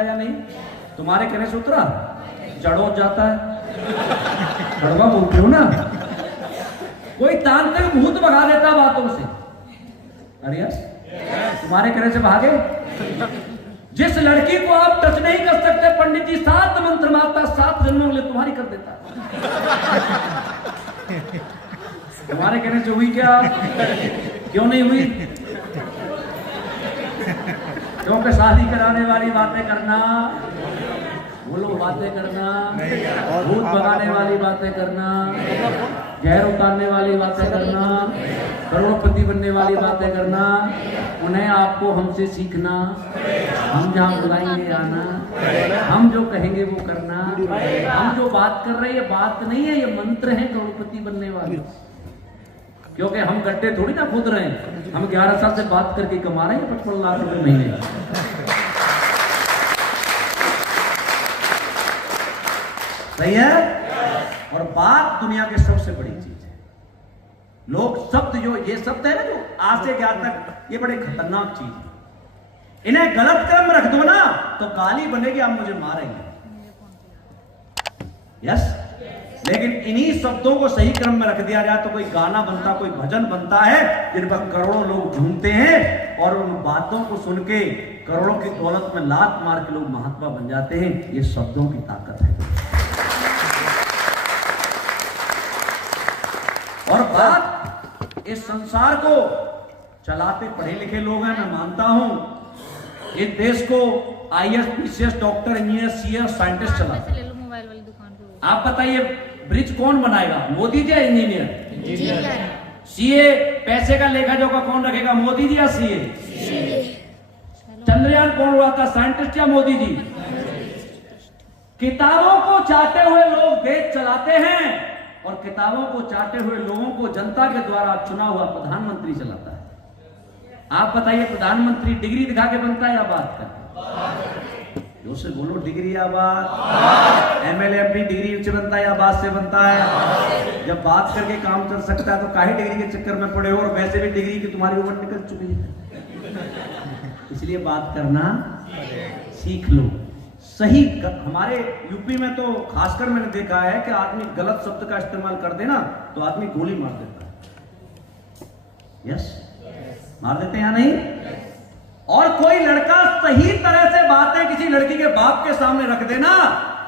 है या नहीं? तुम्हारे कहने से उतरा? जड़ो जाता है, कड़वा बोलते हो ना। कोई तांत्रिक भूत भगा देता बातों से। अरे यस, तुम्हारे कहने से भागे? जिस लड़की को आप टच नहीं कर सकते, पंडित जी 7 मंत्र मारता, 7 जन्मों के लिए तुम्हारी कर देता। तुम्हारे कहने से हुई क्या? क्यों नहीं हुई? क्योंकि शादी कराने वाली बातें करना, बोलो बातें करना, भूत भगाने वाली बातें करना, जहर उतारने वाली बातें करना, करोड़पति बनने वाली बातें करना, उन्हें आपको हमसे सीखना। हम जहां बुलाएंगे आना, हम जो कहेंगे वो करना। हम जो बात कर रहे हैं ये बात नहीं है, ये मंत्र है करोड़पति बनने वाले। क्योंकि हम गड्ढे थोड़ी ना खोद रहे हैं, हम 11 साल से बात करके कमा रहे हैं 55 लाख रुपए महीने। सही है? और बात दुनिया की सबसे बड़ी चीज है। लोग शब्द, जो ये शब्द है ना, जो आज से ज्ञान तक, ये बड़े खतरनाक चीज है। इन्हें गलत क्रम में रख दो ना तो गाली बनेगी, आप मुझे मारेंगे। यस, लेकिन इन्हीं शब्दों को सही क्रम में रख दिया जाए तो कोई गाना बनता, कोई भजन बनता है जिन पर करोड़ों लोग झूमते हैं, और उन बातों को सुन के करोड़ों की दौलत में लात मार के लोग महात्मा बन जाते हैं। ये शब्दों की ताकत है। और बात, इस संसार को चलाते पढ़े लिखे लोग हैं, मैं मानता हूं। इस देश को IAS, PCS, doctor, engineer, CS, scientist चलाते हैं। आप बताइए, ब्रिज कौन बनाएगा, मोदी जी या इंजीनियर? CA पैसे का लेखा जोखा कौन रखेगा, मोदी जी या CA? चंद्रयान कौन उड़ाता, साइंटिस्ट या मोदी जी? किताबों को चाहते हुए लोग देश चलाते हैं, और किताबों को चाहते हुए लोगों को जनता के द्वारा चुना हुआ प्रधानमंत्री चलाता है। आप बताइए, प्रधानमंत्री डिग्री दिखा के बनता है या बात करके? से बोलो, डिग्री या बात? MLA MP डिग्री से बनता है या बात से बनता है? जब बात करके काम चल सकता है तो काहे डिग्री के चक्कर में पड़े हो? और वैसे भी डिग्री की तुम्हारी उम्र निकल चुकी है। इसलिए बात करना सीख लो। सही, हमारे यूपी में तो खासकर मैंने देखा है कि आदमी गलत शब्द का इस्तेमाल कर देना तो आदमी गोली मार देता है। यस, मार देते हैं या नहीं? और कोई लड़का सही तरह से बातें किसी लड़की के बाप के सामने रख देना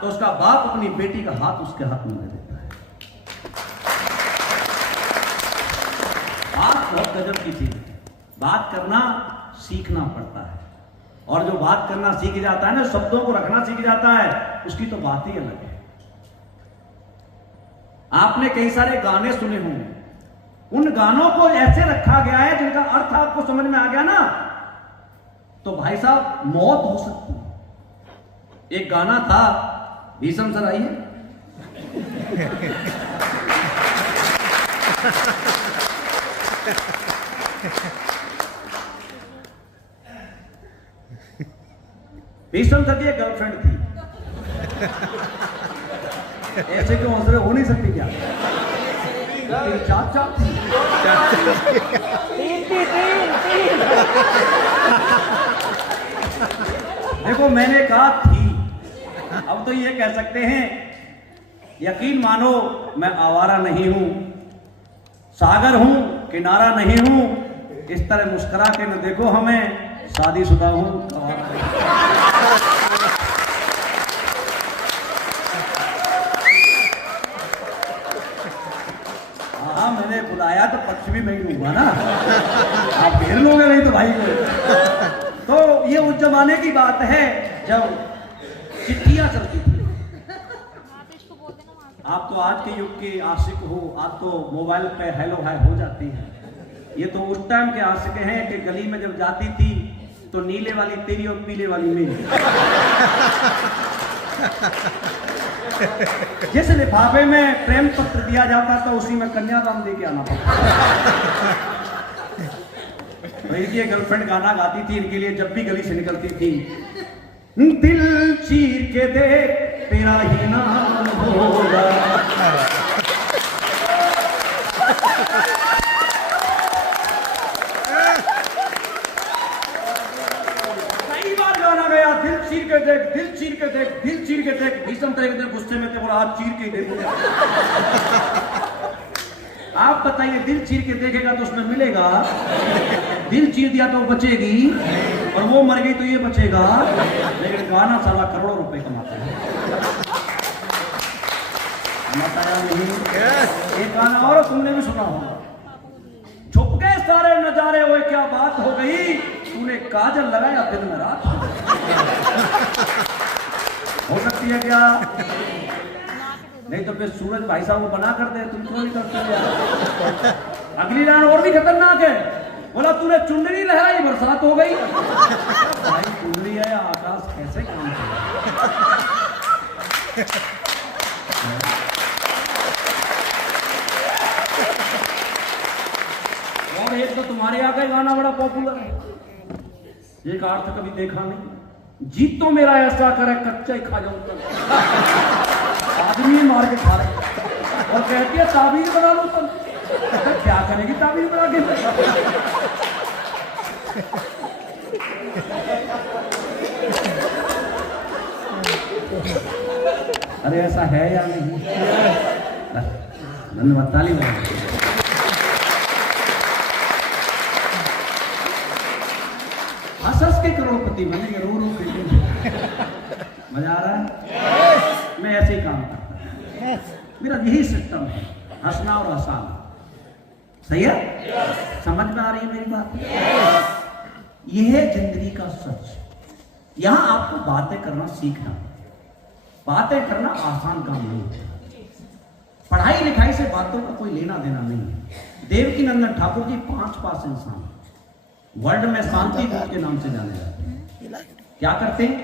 तो उसका बाप अपनी बेटी का हाथ उसके हाथ में दे देता है। बात बहुत गजब की चीज है। बात करना सीखना पड़ता है, और जो बात करना सीख जाता है ना, शब्दों को रखना सीख जाता है, उसकी तो बात ही अलग है। आपने कई सारे गाने सुने होंगे, उन गानों को ऐसे रखा गया है जिनका अर्थ आपको समझ में आ गया ना तो भाई साहब मौत हो सकती है। एक गाना था, भीषम सर आइए, भीष्म सर की एक गर्लफ्रेंड थी। ऐसे क्यों हंस रहे हो नहीं सकती क्या? चाप चाप थी। देखो मैंने कहा थी, अब तो ये कह सकते हैं, यकीन मानो मैं आवारा नहीं हूं, सागर हूं, किनारा नहीं हूं। इस तरह मुस्कुरा के न देखो हमें, शादीशुदा हूं। हाँ मैंने बुलाया तो पक्ष भी मैं ही लूंगा ना, आप घेर लोगे नहीं तो भाई को। तो ये उस जमाने की बात है जब चिट्ठियां चलती थी। आप तो आज के युग के आशिक हो, आप तो मोबाइल पे हेलो हाय हो जाती हैं। ये तो उस टाइम के आशिक हैं कि गली में जब जाती थी तो नीले वाली तेरी और पीले वाली मेरी। जिस लिफाफे में प्रेम पत्र दिया जाता था उसी में कन्यादान दे के आना पड़ता। तो इनकी गर्लफ्रेंड गाना गाती थी इनके लिए, जब भी गली से निकलती थी, दिल चीर के देख तेरा ही नाम होगा। कई बार गाना गया, दिल चीर के देख, दिल चीर के देख, दिल चीर के देख। भीष्म तरह के गुस्से में थे, बोला आप चीर के देखो। आप बताइए दिल चीर के देखेगा तो उसमें मिलेगा? दिल चीर दिया तो बचेगी, और वो मर गई तो ये बचेगा। लेकिन गाना साला करोड़ों रुपए कमाता है। नहीं एक गाना और तुमने भी सुना होगा, छुप गए सारे नजारे, वो क्या बात हो गई, तूने काजल लगाया दिन में रात। हो सकती है क्या? नहीं तो फिर सूरज भाई साहब को बना कर दे, तुम क्यों नहीं करते यार? अगली लाइन और भी खतरनाक है, बोला तूने चुनरी लहराई बरसात हो गई। भाई चुनरी है आकाश कैसे काम करेगा? और एक तो तुम्हारे यहाँ का गाना बड़ा पॉपुलर है, एक अर्थ कभी देखा नहीं, जीत तो मेरा ऐसा करे कच्चा ही खा जाऊं, आदमी मार के खा रहे, और कहती है ताबीज बना लो तुम। क्या करेगी ताबीज बना के? अरे ऐसा है या नहीं? धन्यवाद, ताली बजाओ। हंस के करोड़पति बनेंगे, रो रो के। मजा आ रहा है? मैं ऐसे ही काम करता हूं, मेरा यही सिस्टम है, हंसना और हंसाना। सही है? समझ में आ रही है मेरी बात? यह है जिंदगी का सच। यहां आपको बातें करना सीखना, बातें करना आसान काम नहीं है। पढ़ाई लिखाई से बातों का कोई लेना देना नहीं है। देवकी नंदन ठाकुर जी 5 पास इंसान, वर्ल्ड में शांति दूत के नाम से जाने जाते हैं। क्या करते हैं?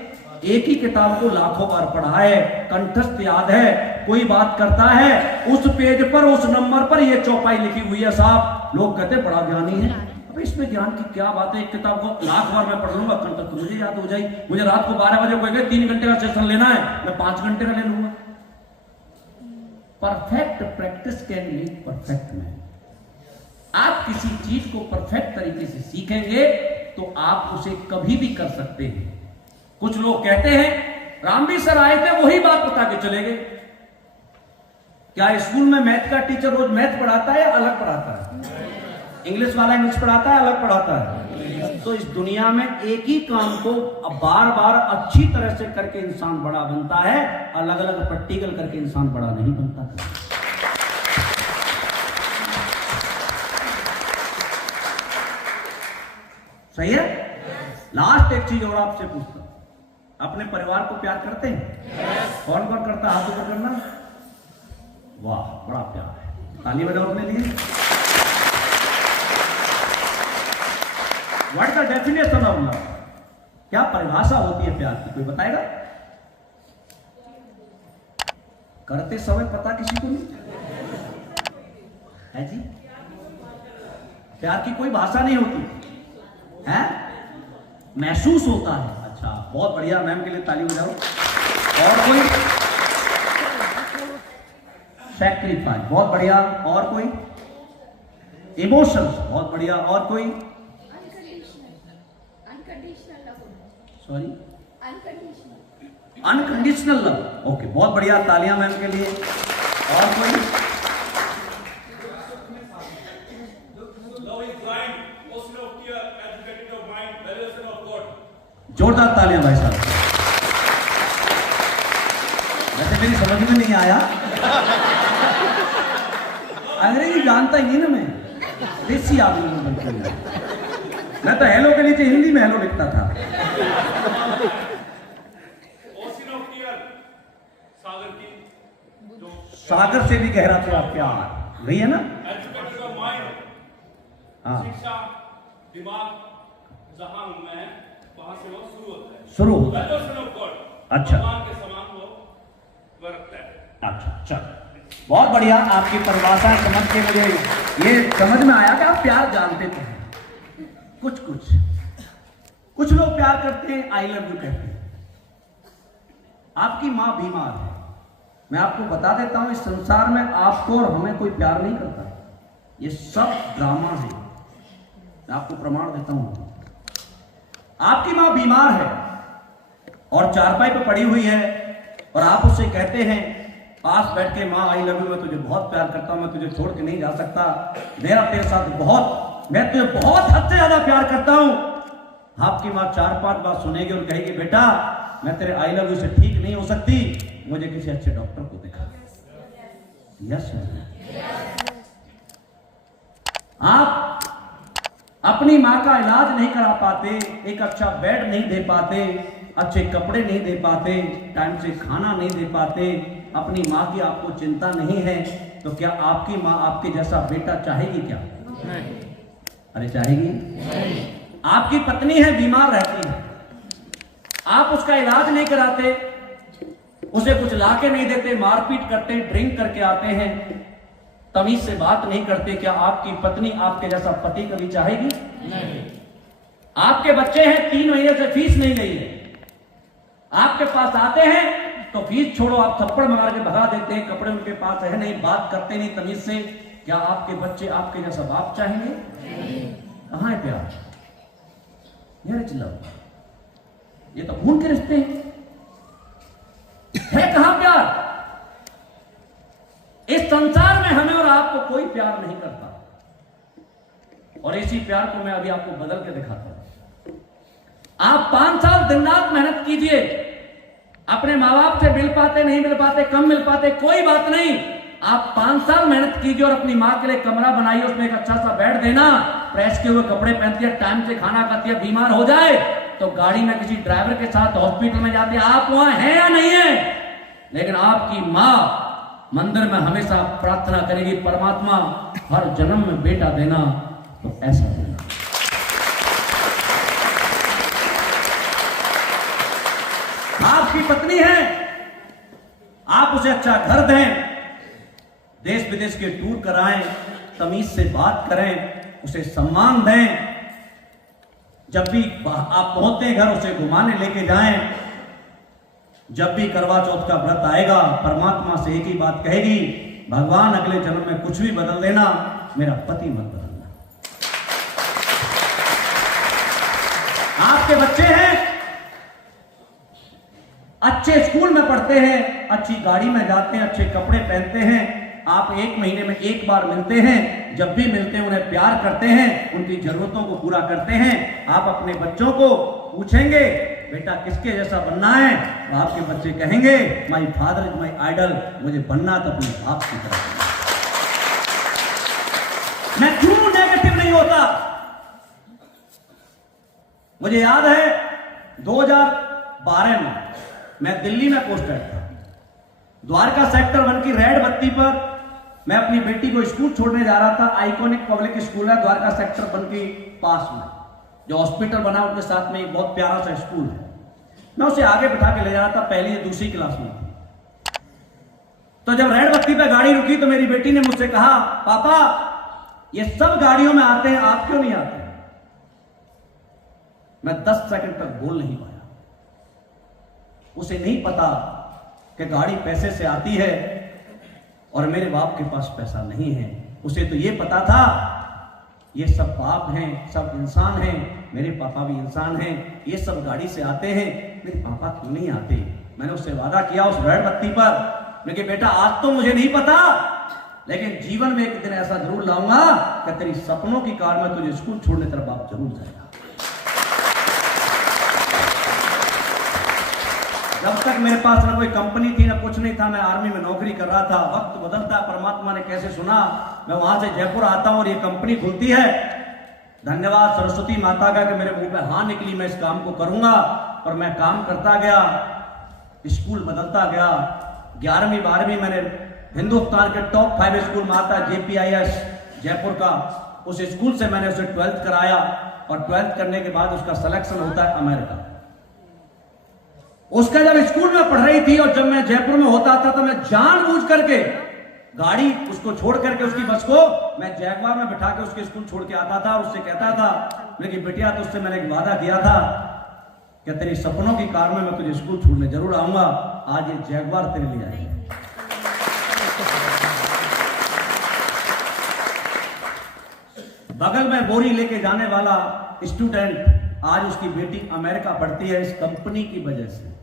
एक ही किताब को लाखों बार पढ़ा है, कंठस्थ याद है। कोई बात करता है, उस पेज पर उस नंबर पर ये चौपाई लिखी हुई है साहब, लोग कहते बड़ा ज्ञानी है। अब इसमें ज्ञान की क्या बात है? एक किताब को लाख बार मैं पढ़ लूंगा, कंठस्थ मुझे याद हो जाएगी। मुझे रात को 12 बजे कोई 3 घंटे का सेशन लेना है, मैं 5 घंटे का ले लूंगा। Perfect practice can lead perfect man. आप किसी चीज को परफेक्ट तरीके से सीखेंगे तो आप उसे कभी भी कर सकते हैं। कुछ लोग कहते हैं रामबीर सर आए थे वही बात बता के चले गए। क्या स्कूल में मैथ का टीचर रोज मैथ पढ़ाता है या अलग पढ़ाता है? इंग्लिश वाला इंग्लिश पढ़ाता है, अलग पढ़ाता है? तो इस दुनिया में एक ही काम को बार बार अच्छी तरह से करके इंसान बड़ा बनता है, अलग अलग प्रैक्टिकल करके इंसान बड़ा नहीं बनता। सही है? लास्ट एक चीज और आपसे पूछता हूं, अपने परिवार को प्यार करते हैं? कौन कौन करता है? हाथ ऊपर करना। वाह, बड़ा प्यार है, ताली बजाओ अपने लिए। What the definition of love? क्या परिभाषा होती है प्यार की? कोई बताएगा? करते समय पता किसी को नहीं है जी? प्यार की कोई भाषा नहीं होती है, महसूस होता है। अच्छा, बहुत बढ़िया, मैम के लिए ताली बजाओ। और कोई? सैक्रिफाइस, बहुत बढ़िया। और कोई? इमोशंस, बहुत बढ़िया। और कोई? Sorry, unconditional love. ओके, बहुत बढ़िया, तालियां मैम के लिए। और कोई? जोरदार तालियां भाई साहब। वैसे मेरी समझ में नहीं आया, अंग्रेजी जानता ही नहीं ना मैं, देसी आदमी हूं बिल्कुल। मैं तो हेलो के नीचे हिंदी में हेलो लिखता था। सागर से भी गहरा थोड़ा प्यार, वही है ना? हाँ, दिमाग जहां हूं मैं वहां से वो शुरू होता है। अच्छा के समान वो वर्तता है। अच्छा, चल, बहुत बढ़िया। आपकी परिभाषा समझ के मुझे ये समझ में आया कि आप प्यार जानते थे। कुछ लोग प्यार करते हैं, आई लव यू कहते हैं। आपकी मां बीमार है, मैं आपको बता देता हूं, इस संसार में आपको और हमें कोई प्यार नहीं करता है, ये सब ड्रामा है। मैं आपको प्रमाण देता हूं। आपकी मां बीमार है और चारपाई पे पड़ी हुई है और आप उससे कहते हैं पास बैठ के, मां आई लव यू, मैं तुझे बहुत प्यार करता हूं, मैं तुझे छोड़ के नहीं जा सकता, मेरा तेरे साथ मैं तुझे बहुत हद से ज्यादा प्यार करता हूं। आपकी मां 4-5 बार सुनेगी और कहेगी, बेटा मैं तेरे आई लव यू से ठीक नहीं हो सकती, मुझे किसी अच्छे डॉक्टर को दिखा। यस, आप अपनी मां का इलाज नहीं करा पाते, एक अच्छा बेड नहीं दे पाते, अच्छे कपड़े नहीं दे पाते, टाइम से खाना नहीं दे पाते, अपनी मां की आपको चिंता नहीं है, तो क्या आपकी मां आपके जैसा बेटा चाहेगी क्या? नहीं। अरे चाहेगी? नहीं। आपकी पत्नी है, बीमार रहती है, आप उसका इलाज नहीं कराते, उसे कुछ लाके नहीं देते, मारपीट करते, ड्रिंक करके आते हैं, तमीज से बात नहीं करते, क्या आपकी पत्नी आपके जैसा पति कभी चाहेगी? नहीं। आपके बच्चे हैं, 3 महीने से फीस नहीं गई है, आपके पास आते हैं तो फीस छोड़ो, आप थप्पड़ मार के भगा देते हैं, कपड़े उनके पास है नहीं, बात करते नहीं तमीज से, क्या आपके बच्चे आपके जैसा बाप चाहेंगे? नहीं। कहां है प्यार? मैरिज लव, ये तो खून के रिश्ते है, कहां प्यार? इस संसार में हमें और आपको कोई प्यार नहीं करता, और इसी प्यार को मैं अभी आपको बदल के दिखाता हूं। आप 5 साल दिन रात मेहनत कीजिए, अपने माँ बाप से मिल पाते नहीं मिल पाते, कम मिल पाते, कोई बात नहीं, आप 5 साल मेहनत कीजिए और अपनी माँ के लिए कमरा बनाइए, उसमें एक अच्छा सा बेड देना, प्रेस के हुए कपड़े पहनती है, टाइम से खाना खाती है, बीमार हो जाए तो गाड़ी में किसी ड्राइवर के साथ हॉस्पिटल में जाते हैं, आप वहां हैं या नहीं है, लेकिन आपकी माँ मंदिर में हमेशा प्रार्थना करेगी, परमात्मा हर जन्म में बेटा देना तो ऐसा देना। आपकी पत्नी है, आप उसे अच्छा घर दें, देश विदेश के टूर कराएं, तमीज से बात करें, उसे सम्मान दें, जब भी आप पहुंचते हैं घर उसे घुमाने लेके जाएं, जब भी करवा चौथ का व्रत आएगा परमात्मा से एक ही बात कहेगी, भगवान अगले जन्म में कुछ भी बदल देना, मेरा पति मत बदलना। आपके बच्चे हैं, अच्छे स्कूल में पढ़ते हैं, अच्छी गाड़ी में जाते हैं, अच्छे कपड़े पहनते हैं, आप 1 महीने में 1 बार मिलते हैं, जब भी मिलते हैं उन्हें प्यार करते हैं, उनकी जरूरतों को पूरा करते हैं। आप अपने बच्चों को पूछेंगे बेटा किसके जैसा बनना है, तो आपके बच्चे कहेंगे my father is my idol, मुझे बनना तो अपने बाप की तरह। मैं क्यों नेगेटिव नहीं होता? मुझे याद है 2012 में मैं दिल्ली में पोस्टेड था, द्वारका सेक्टर 1 की रेड बत्ती पर मैं अपनी बेटी को स्कूल छोड़ने जा रहा था। आइकॉनिक पब्लिक स्कूल है द्वारका सेक्टर 1 के पास में, जो हॉस्पिटल बना उनके साथ में एक बहुत प्यारा सा स्कूल है। मैं उसे आगे बिठा के ले जा रहा था, पहली या दूसरी क्लास में थी। तो जब रेड बत्ती पे गाड़ी रुकी तो मेरी बेटी ने मुझसे कहा, पापा ये सब गाड़ियों में आते हैं, आप क्यों नहीं आते? मैं 10 सेकंड तक बोल नहीं पाया। उसे नहीं पता कि गाड़ी पैसे से आती है और मेरे बाप के पास पैसा नहीं है। उसे तो ये पता था ये सब बाप हैं, सब इंसान हैं, मेरे पापा भी इंसान हैं, ये सब गाड़ी से आते हैं, मेरे पापा क्यों नहीं आते? मैंने उससे वादा किया उस रेड बत्ती पर, लेकिन बेटा आज तो मुझे नहीं पता, लेकिन जीवन में एक दिन ऐसा जरूर लाऊंगा कि तेरी सपनों की कार में तुझे स्कूल छोड़ने तेरा बाप जरूर जाएगा। जब तक मेरे पास ना कोई कंपनी थी ना कुछ नहीं था, मैं आर्मी में नौकरी कर रहा था। वक्त बदलता, परमात्मा ने कैसे सुना, मैं वहां से जयपुर आता हूं और ये कंपनी खुलती है। धन्यवाद सरस्वती माता का कि मेरे मुंह पे हाँ निकली, मैं इस काम को करूंगा। और मैं काम करता गया, स्कूल बदलता गया। 11वीं 12वीं मैंने हिंदुस्तान के टॉप 5 स्कूल में आता JPIS जयपुर का, उस स्कूल से मैंने उसे 12th कराया और 12th करने के बाद उसका सिलेक्शन होता है अमेरिका। उसका जब स्कूल में पढ़ रही थी और जब मैं जयपुर में होता था तो मैं जानबूझ करके गाड़ी उसको छोड़ करके उसकी बस को मैं जैगवार में बिठा के उसके स्कूल छोड़ के आता था और उससे कहता था, लेकिन बेटिया तुझसे मैंने एक वादा किया था कि तेरी सपनों की कार में मैं तुझे स्कूल छोड़ने जरूर आऊंगा। आज ये जैगवार तेरे लिए आई। बगल में बोरी लेके जाने वाला स्टूडेंट आज उसकी बेटी अमेरिका पढ़ती है इस कंपनी की वजह से।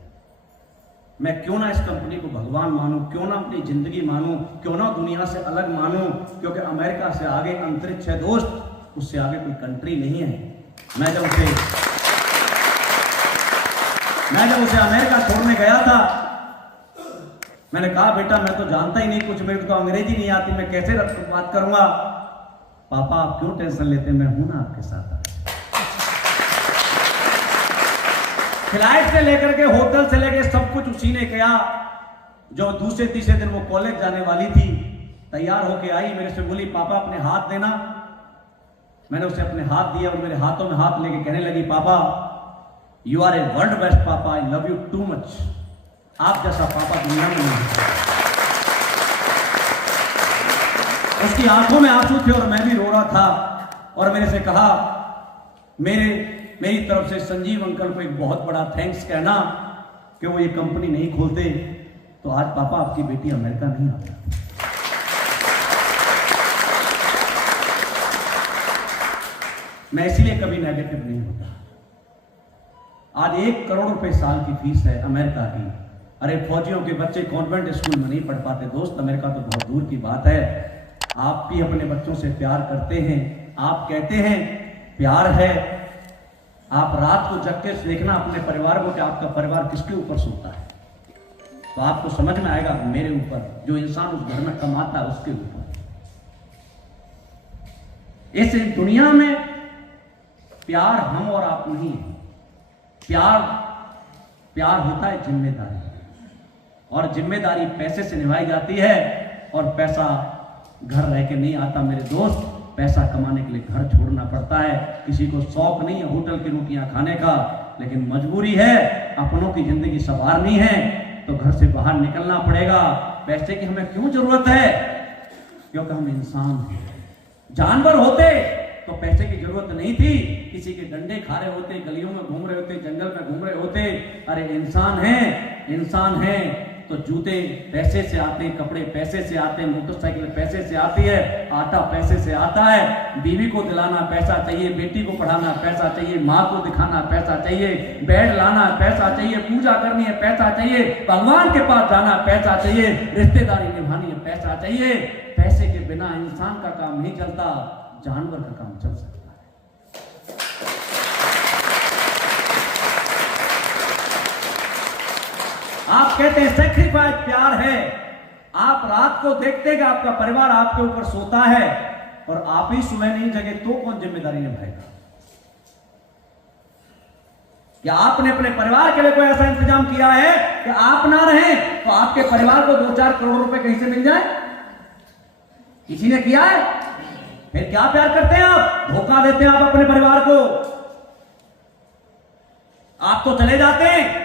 मैं क्यों ना इस कंपनी को भगवान मानूं, क्यों ना अपनी जिंदगी मानूं, क्यों ना दुनिया से अलग मानूं, क्योंकि अमेरिका से आगे अंतरिक्ष है दोस्त, उससे आगे कोई कंट्री नहीं है। मैं जब उसे अमेरिका छोड़ने गया था, मैंने कहा बेटा मैं तो जानता ही नहीं कुछ, मेरे को तो अंग्रेजी नहीं आती, मैं कैसे बात करूंगा? पापा आप क्यों टेंशन लेते, मैं हूं ना आपके साथ। फ्लाइट से लेकर के होटल से लेकर सब कुछ उसी ने किया। जो दूसरे तीसरे दिन वो कॉलेज जाने वाली थी, तैयार होके आई, मेरे से बोली पापा अपने हाथ देना। मैंने उसे अपने हाथ दिया और मेरे हाथों में हाथ लेके कहने लगी, papa you are a world best papa, I love you too much. आप जैसा पापा दुनिया में नहीं। उसकी आंखों में आंसू थे और मैं भी रो रहा था और मेरे से कहा, मेरी तरफ से संजीव अंकल को एक बहुत बड़ा थैंक्स कहना कि वो ये कंपनी नहीं खोलते तो आज पापा आपकी बेटी अमेरिका नहीं आती। मैं इसलिए कभी नेगेटिव नहीं होता। आज 1 करोड़ रुपए साल की फीस है अमेरिका की। अरे फौजियों के बच्चे कॉन्वेंट स्कूल में नहीं पढ़ पाते दोस्त, अमेरिका तो बहुत दूर की बात है। आप भी अपने बच्चों से प्यार करते हैं, आप कहते हैं प्यार है। आप रात को जग के देखना अपने परिवार को कि आपका परिवार किसके ऊपर सोता है, तो आपको समझ में आएगा मेरे ऊपर, जो इंसान उस घर में कमाता है उसके ऊपर। इस दुनिया में प्यार हम और आप नहीं है। प्यार होता है जिम्मेदारी, और जिम्मेदारी पैसे से निभाई जाती है। और पैसा घर रह के नहीं आता मेरे दोस्त, पैसा कमाने के लिए घर छोड़ना पड़ता है। किसी को शौक नहीं है होटल की रोटियां खाने का, लेकिन मजबूरी है, अपनों की जिंदगी संवारनी है तो घर से बाहर निकलना पड़ेगा। पैसे की हमें क्यों जरूरत है? क्योंकि हम इंसान हैं। जानवर होते तो पैसे की जरूरत नहीं थी, किसी के डंडे खा रहे होते, गलियों में घूम रहे होते, जंगल में घूम रहे होते। अरे इंसान है तो जूते पैसे से आते हैं, कपड़े पैसे से आते हैं, मोटरसाइकिल पैसे से आती है, आटा पैसे से आता है, बीवी को दिलाना पैसा चाहिए, बेटी को पढ़ाना पैसा चाहिए, माँ को दिखाना पैसा चाहिए, बेड लाना पैसा चाहिए, पूजा करनी है पैसा चाहिए, भगवान के पास जाना पैसा चाहिए, रिश्तेदारी निभानी है पैसा चाहिए। पैसे के बिना इंसान का काम नहीं चलता, जानवर का काम चल सकता है। आप कहते हैं सेक्रीफाइस प्यार है। आप रात को देखते हैं कि आपका परिवार आपके ऊपर सोता है और आप ही सुबह नहीं जगे तो कौन जिम्मेदारी निभाएगा? क्या आपने अपने परिवार के लिए कोई ऐसा इंतजाम किया है कि आप ना रहें तो आपके परिवार को 2-4 करोड़ रुपए कहीं से मिल जाए? किसी ने किया है? फिर क्या प्यार करते हैं आप? धोखा देते हैं आप अपने परिवार को। आप तो चले जाते हैं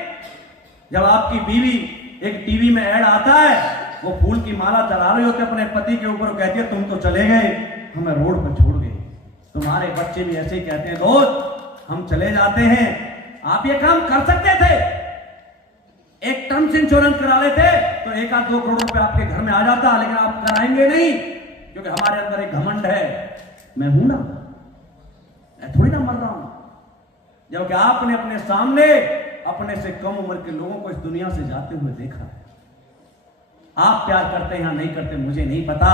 जब आपकी बीवी, एक टीवी में ऐड आता है वो फूल की माला चढ़ा रहे होते अपने पति के ऊपर, कहती है तुम तो चले गए, हमें रोड पर छोड़ गए। तुम्हारे बच्चे भी ऐसे ही कहते हैं, दोस्त हम चले जाते हैं। आप ये काम कर सकते थे, एक टर्म्स इंश्योरेंस करा लेते तो 1-2 करोड़ रुपए आपके घर में आ जाता, लेकिन आप कराएंगे नहीं, क्योंकि हमारे अंदर एक घमंड है, मैं हूं ना, मैं थोड़ी ना मर रहा हूं। जबकि आपने अपने सामने अपने से कम उम्र के लोगों को इस दुनिया से जाते हुए देखा है। आप प्यार करते हैं या नहीं करते मुझे नहीं पता,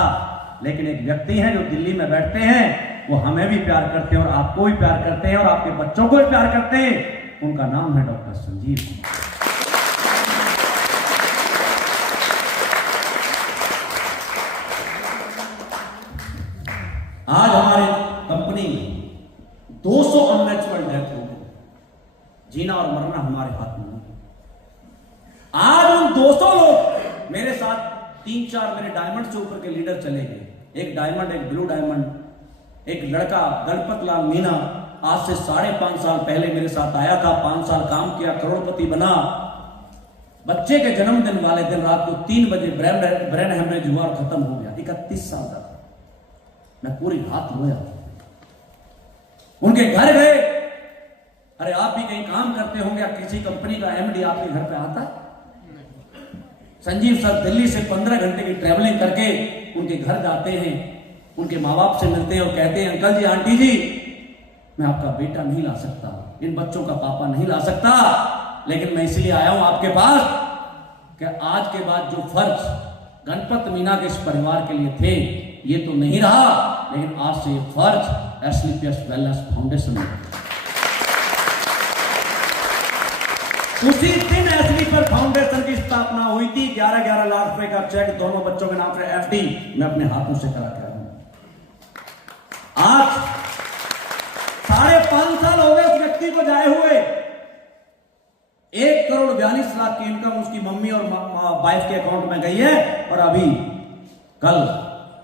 लेकिन एक व्यक्ति हैं जो दिल्ली में बैठते हैं, वो हमें भी प्यार करते हैं और आपको भी प्यार करते हैं और आपके बच्चों को भी प्यार करते हैं। उनका नाम है डॉक्टर संजीव कुमार। आज हमारी कंपनी में 200 अननेचुरल डेथ हो गई। जीना और मरना हमारे हाथ में नहीं। आज उन 200 लोग मेरे साथ 3-4 मेरे डायमंड से ऊपर के लीडर चले गए। एक डायमंड, एक ब्लू डायमंड, एक लड़का गणपत लाल मीना आज से 5.5 साल पहले मेरे साथ आया था, 5 साल काम किया, करोड़पति बना। बच्चे के जन्मदिन वाले दिन रात को 3 बजे ब्रेन हेमरेज हुआ और खत्म हो गया। 31 साल का था। मैं पूरी रात रोया। उनके घर गए, अरे आप भी कहीं काम करते होंगे, किसी कंपनी का एमडी आपके घर पे आता है? संजीव सर दिल्ली से 15 घंटे की ट्रैवलिंग करके उनके घर जाते हैं, उनके माँ बाप से मिलते हैं और कहते हैं अंकल जी, आंटी जी, मैं आपका बेटा नहीं ला सकता, इन बच्चों का पापा नहीं ला सकता, लेकिन मैं इसलिए आया हूं आपके पास कि आज के बाद जो फर्ज गणपत मीना के इस परिवार के लिए थे ये तो नहीं रहा, लेकिन आज से ये फर्ज एसलीपीएस वेलनेस फाउंडेशन में। उसी दिन एसलीपीएस फाउंडेशन की स्थापना हुई थी। 11-11 लाख रुपए का चेक दोनों बच्चों के नाम पर एफडी मैं अपने हाथों से करा के आया हूं। आज 5.5 साल हो गए उस व्यक्ति को जाए हुए। 1,42,00,000 की इनकम उसकी मम्मी और वाइफ के अकाउंट में गई है, और अभी कल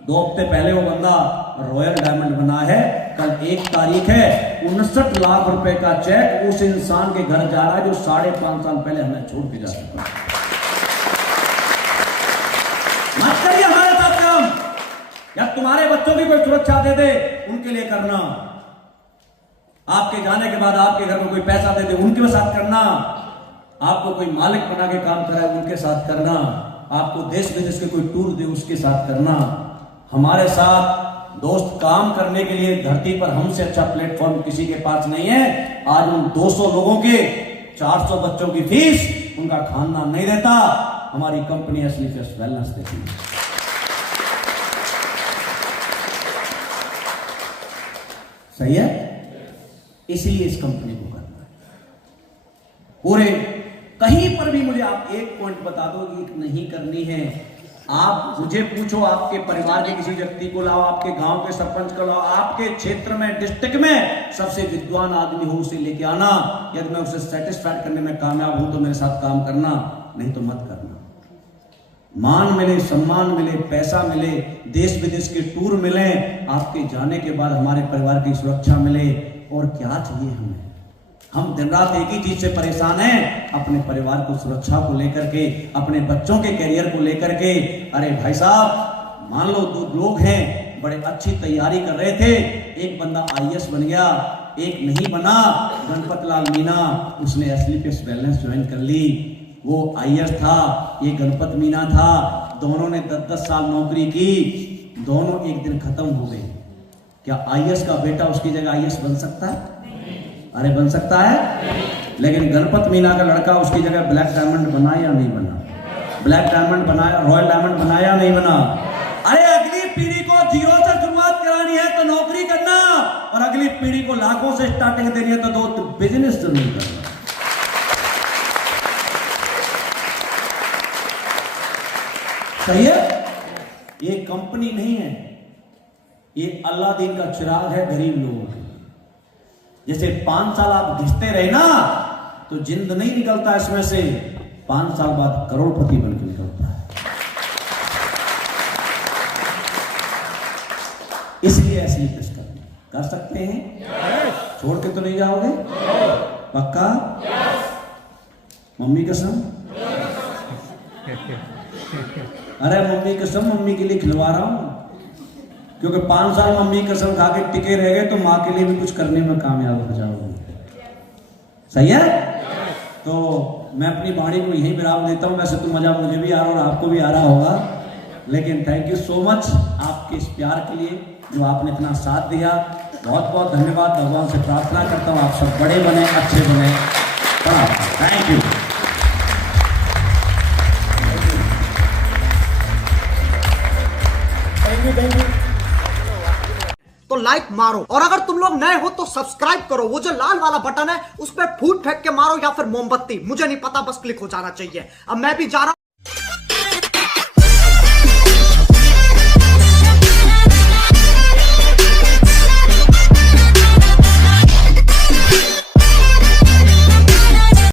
2 हफ्ते पहले वो बंदा रॉयल डायमंड बना है। कल 1 तारीख है, 59 लाख रुपए का चेक उस इंसान के घर जा रहा है जो 5.5 साल पहले हमें छोड़ के जा चुका। मत करिए हमारे साथ काम, या तुम्हारे बच्चों की कोई सुरक्षा दे दे उनके लिए करना, आपके जाने के बाद आपके घर में कोई पैसा दे दे उनके साथ करना, आपको कोई मालिक बना के काम कराए उनके साथ करना, आपको देश विदेश के कोई टूर दे उसके साथ करना। हमारे साथ दोस्त काम करने के लिए धरती पर हमसे अच्छा प्लेटफॉर्म किसी के पास नहीं है। आज उन 200 लोगों के 400 बच्चों की फीस उनका खाना नहीं देता, हमारी कंपनी एसलीपीएस वेलनेस देती है। सही है, इसलिए इस कंपनी को करना है। पूरे कहीं पर भी मुझे आप एक पॉइंट बता दो कि नहीं करनी है। आप मुझे पूछो, आपके परिवार के किसी व्यक्ति को लाओ, आपके गांव के सरपंच को लाओ, आपके क्षेत्र में, डिस्ट्रिक्ट में सबसे विद्वान आदमी हो उसे लेके आना। यदि मैं उसे सेटिस्फाइड करने में कामयाब हूं तो मेरे साथ काम करना, नहीं तो मत करना। मान मिले, सम्मान मिले, पैसा मिले, देश विदेश के टूर मिले, आपके जाने के बाद हमारे परिवार की सुरक्षा मिले, और क्या चाहिए हमें? हम दिन रात एक ही चीज से परेशान हैं, अपने परिवार को सुरक्षा को लेकर के, अपने बच्चों के करियर को लेकर के। अरे भाई साहब, मान लो 2 लोग हैं, बड़े अच्छी तैयारी कर रहे थे, एक बंदा आईएएस बन गया, एक नहीं बना। गणपत लाल मीना, उसने एसलीपीएस वेलनेस ज्वाइन कर ली, वो आईएएस था, ये गणपत मीना था, दोनों ने 10-10 साल नौकरी की, दोनों एक दिन खत्म हो गए। क्या आईएएस का बेटा उसकी जगह आईएएस बन सकता है? अरे बन सकता है, लेकिन गणपत मीना का लड़का उसकी जगह ब्लैक डायमंड बना या नहीं बना? ब्लैक डायमंड बनाया, रॉयल डायमंड बनाया नहीं बना? अरे अगली पीढ़ी को 0 से शुरुआत करानी है तो नौकरी करना, और अगली पीढ़ी को लाखों से स्टार्टिंग देनी है तो 2 बिजनेस शुरू करना। सही है? ये कंपनी नहीं है, ये अल्लाह दीन का चिराग है गरीब लोगों के। जैसे 5 साल आप घिसते रहे ना तो जिंद नहीं निकलता इसमें से, 5 साल बाद करोड़पति बनकर निकलता है। इसलिए ऐसी कर सकते हैं, छोड़ के तो नहीं जाओगे? पक्का? मम्मी कसम? अरे मम्मी कसम, मम्मी के लिए खिलवा रहा हूं, क्योंकि 5 साल मम्मी कसम खा के टिके रह गए तो माँ के लिए भी कुछ करने में कामयाब हो जाओगे। सही है? तो मैं अपनी बाड़ी को यहीं विराम देता हूं। वैसे तो मजा मुझे भी आ रहा और आपको भी आ रहा होगा, लेकिन थैंक यू सो मच आपके इस प्यार के लिए जो आपने इतना साथ दिया। बहुत बहुत धन्यवाद। भगवान से प्रार्थना करता हूँ आप सब बड़े बने, अच्छे बने। Thank you. तो लाइक मारो, और अगर तुम लोग नए हो तो सब्सक्राइब करो। वो जो लाल वाला बटन है उस पर फूट फेंक के मारो या फिर मोमबत्ती, मुझे नहीं पता, बस क्लिक हो जाना चाहिए। अब मैं भी जा रहा हूं।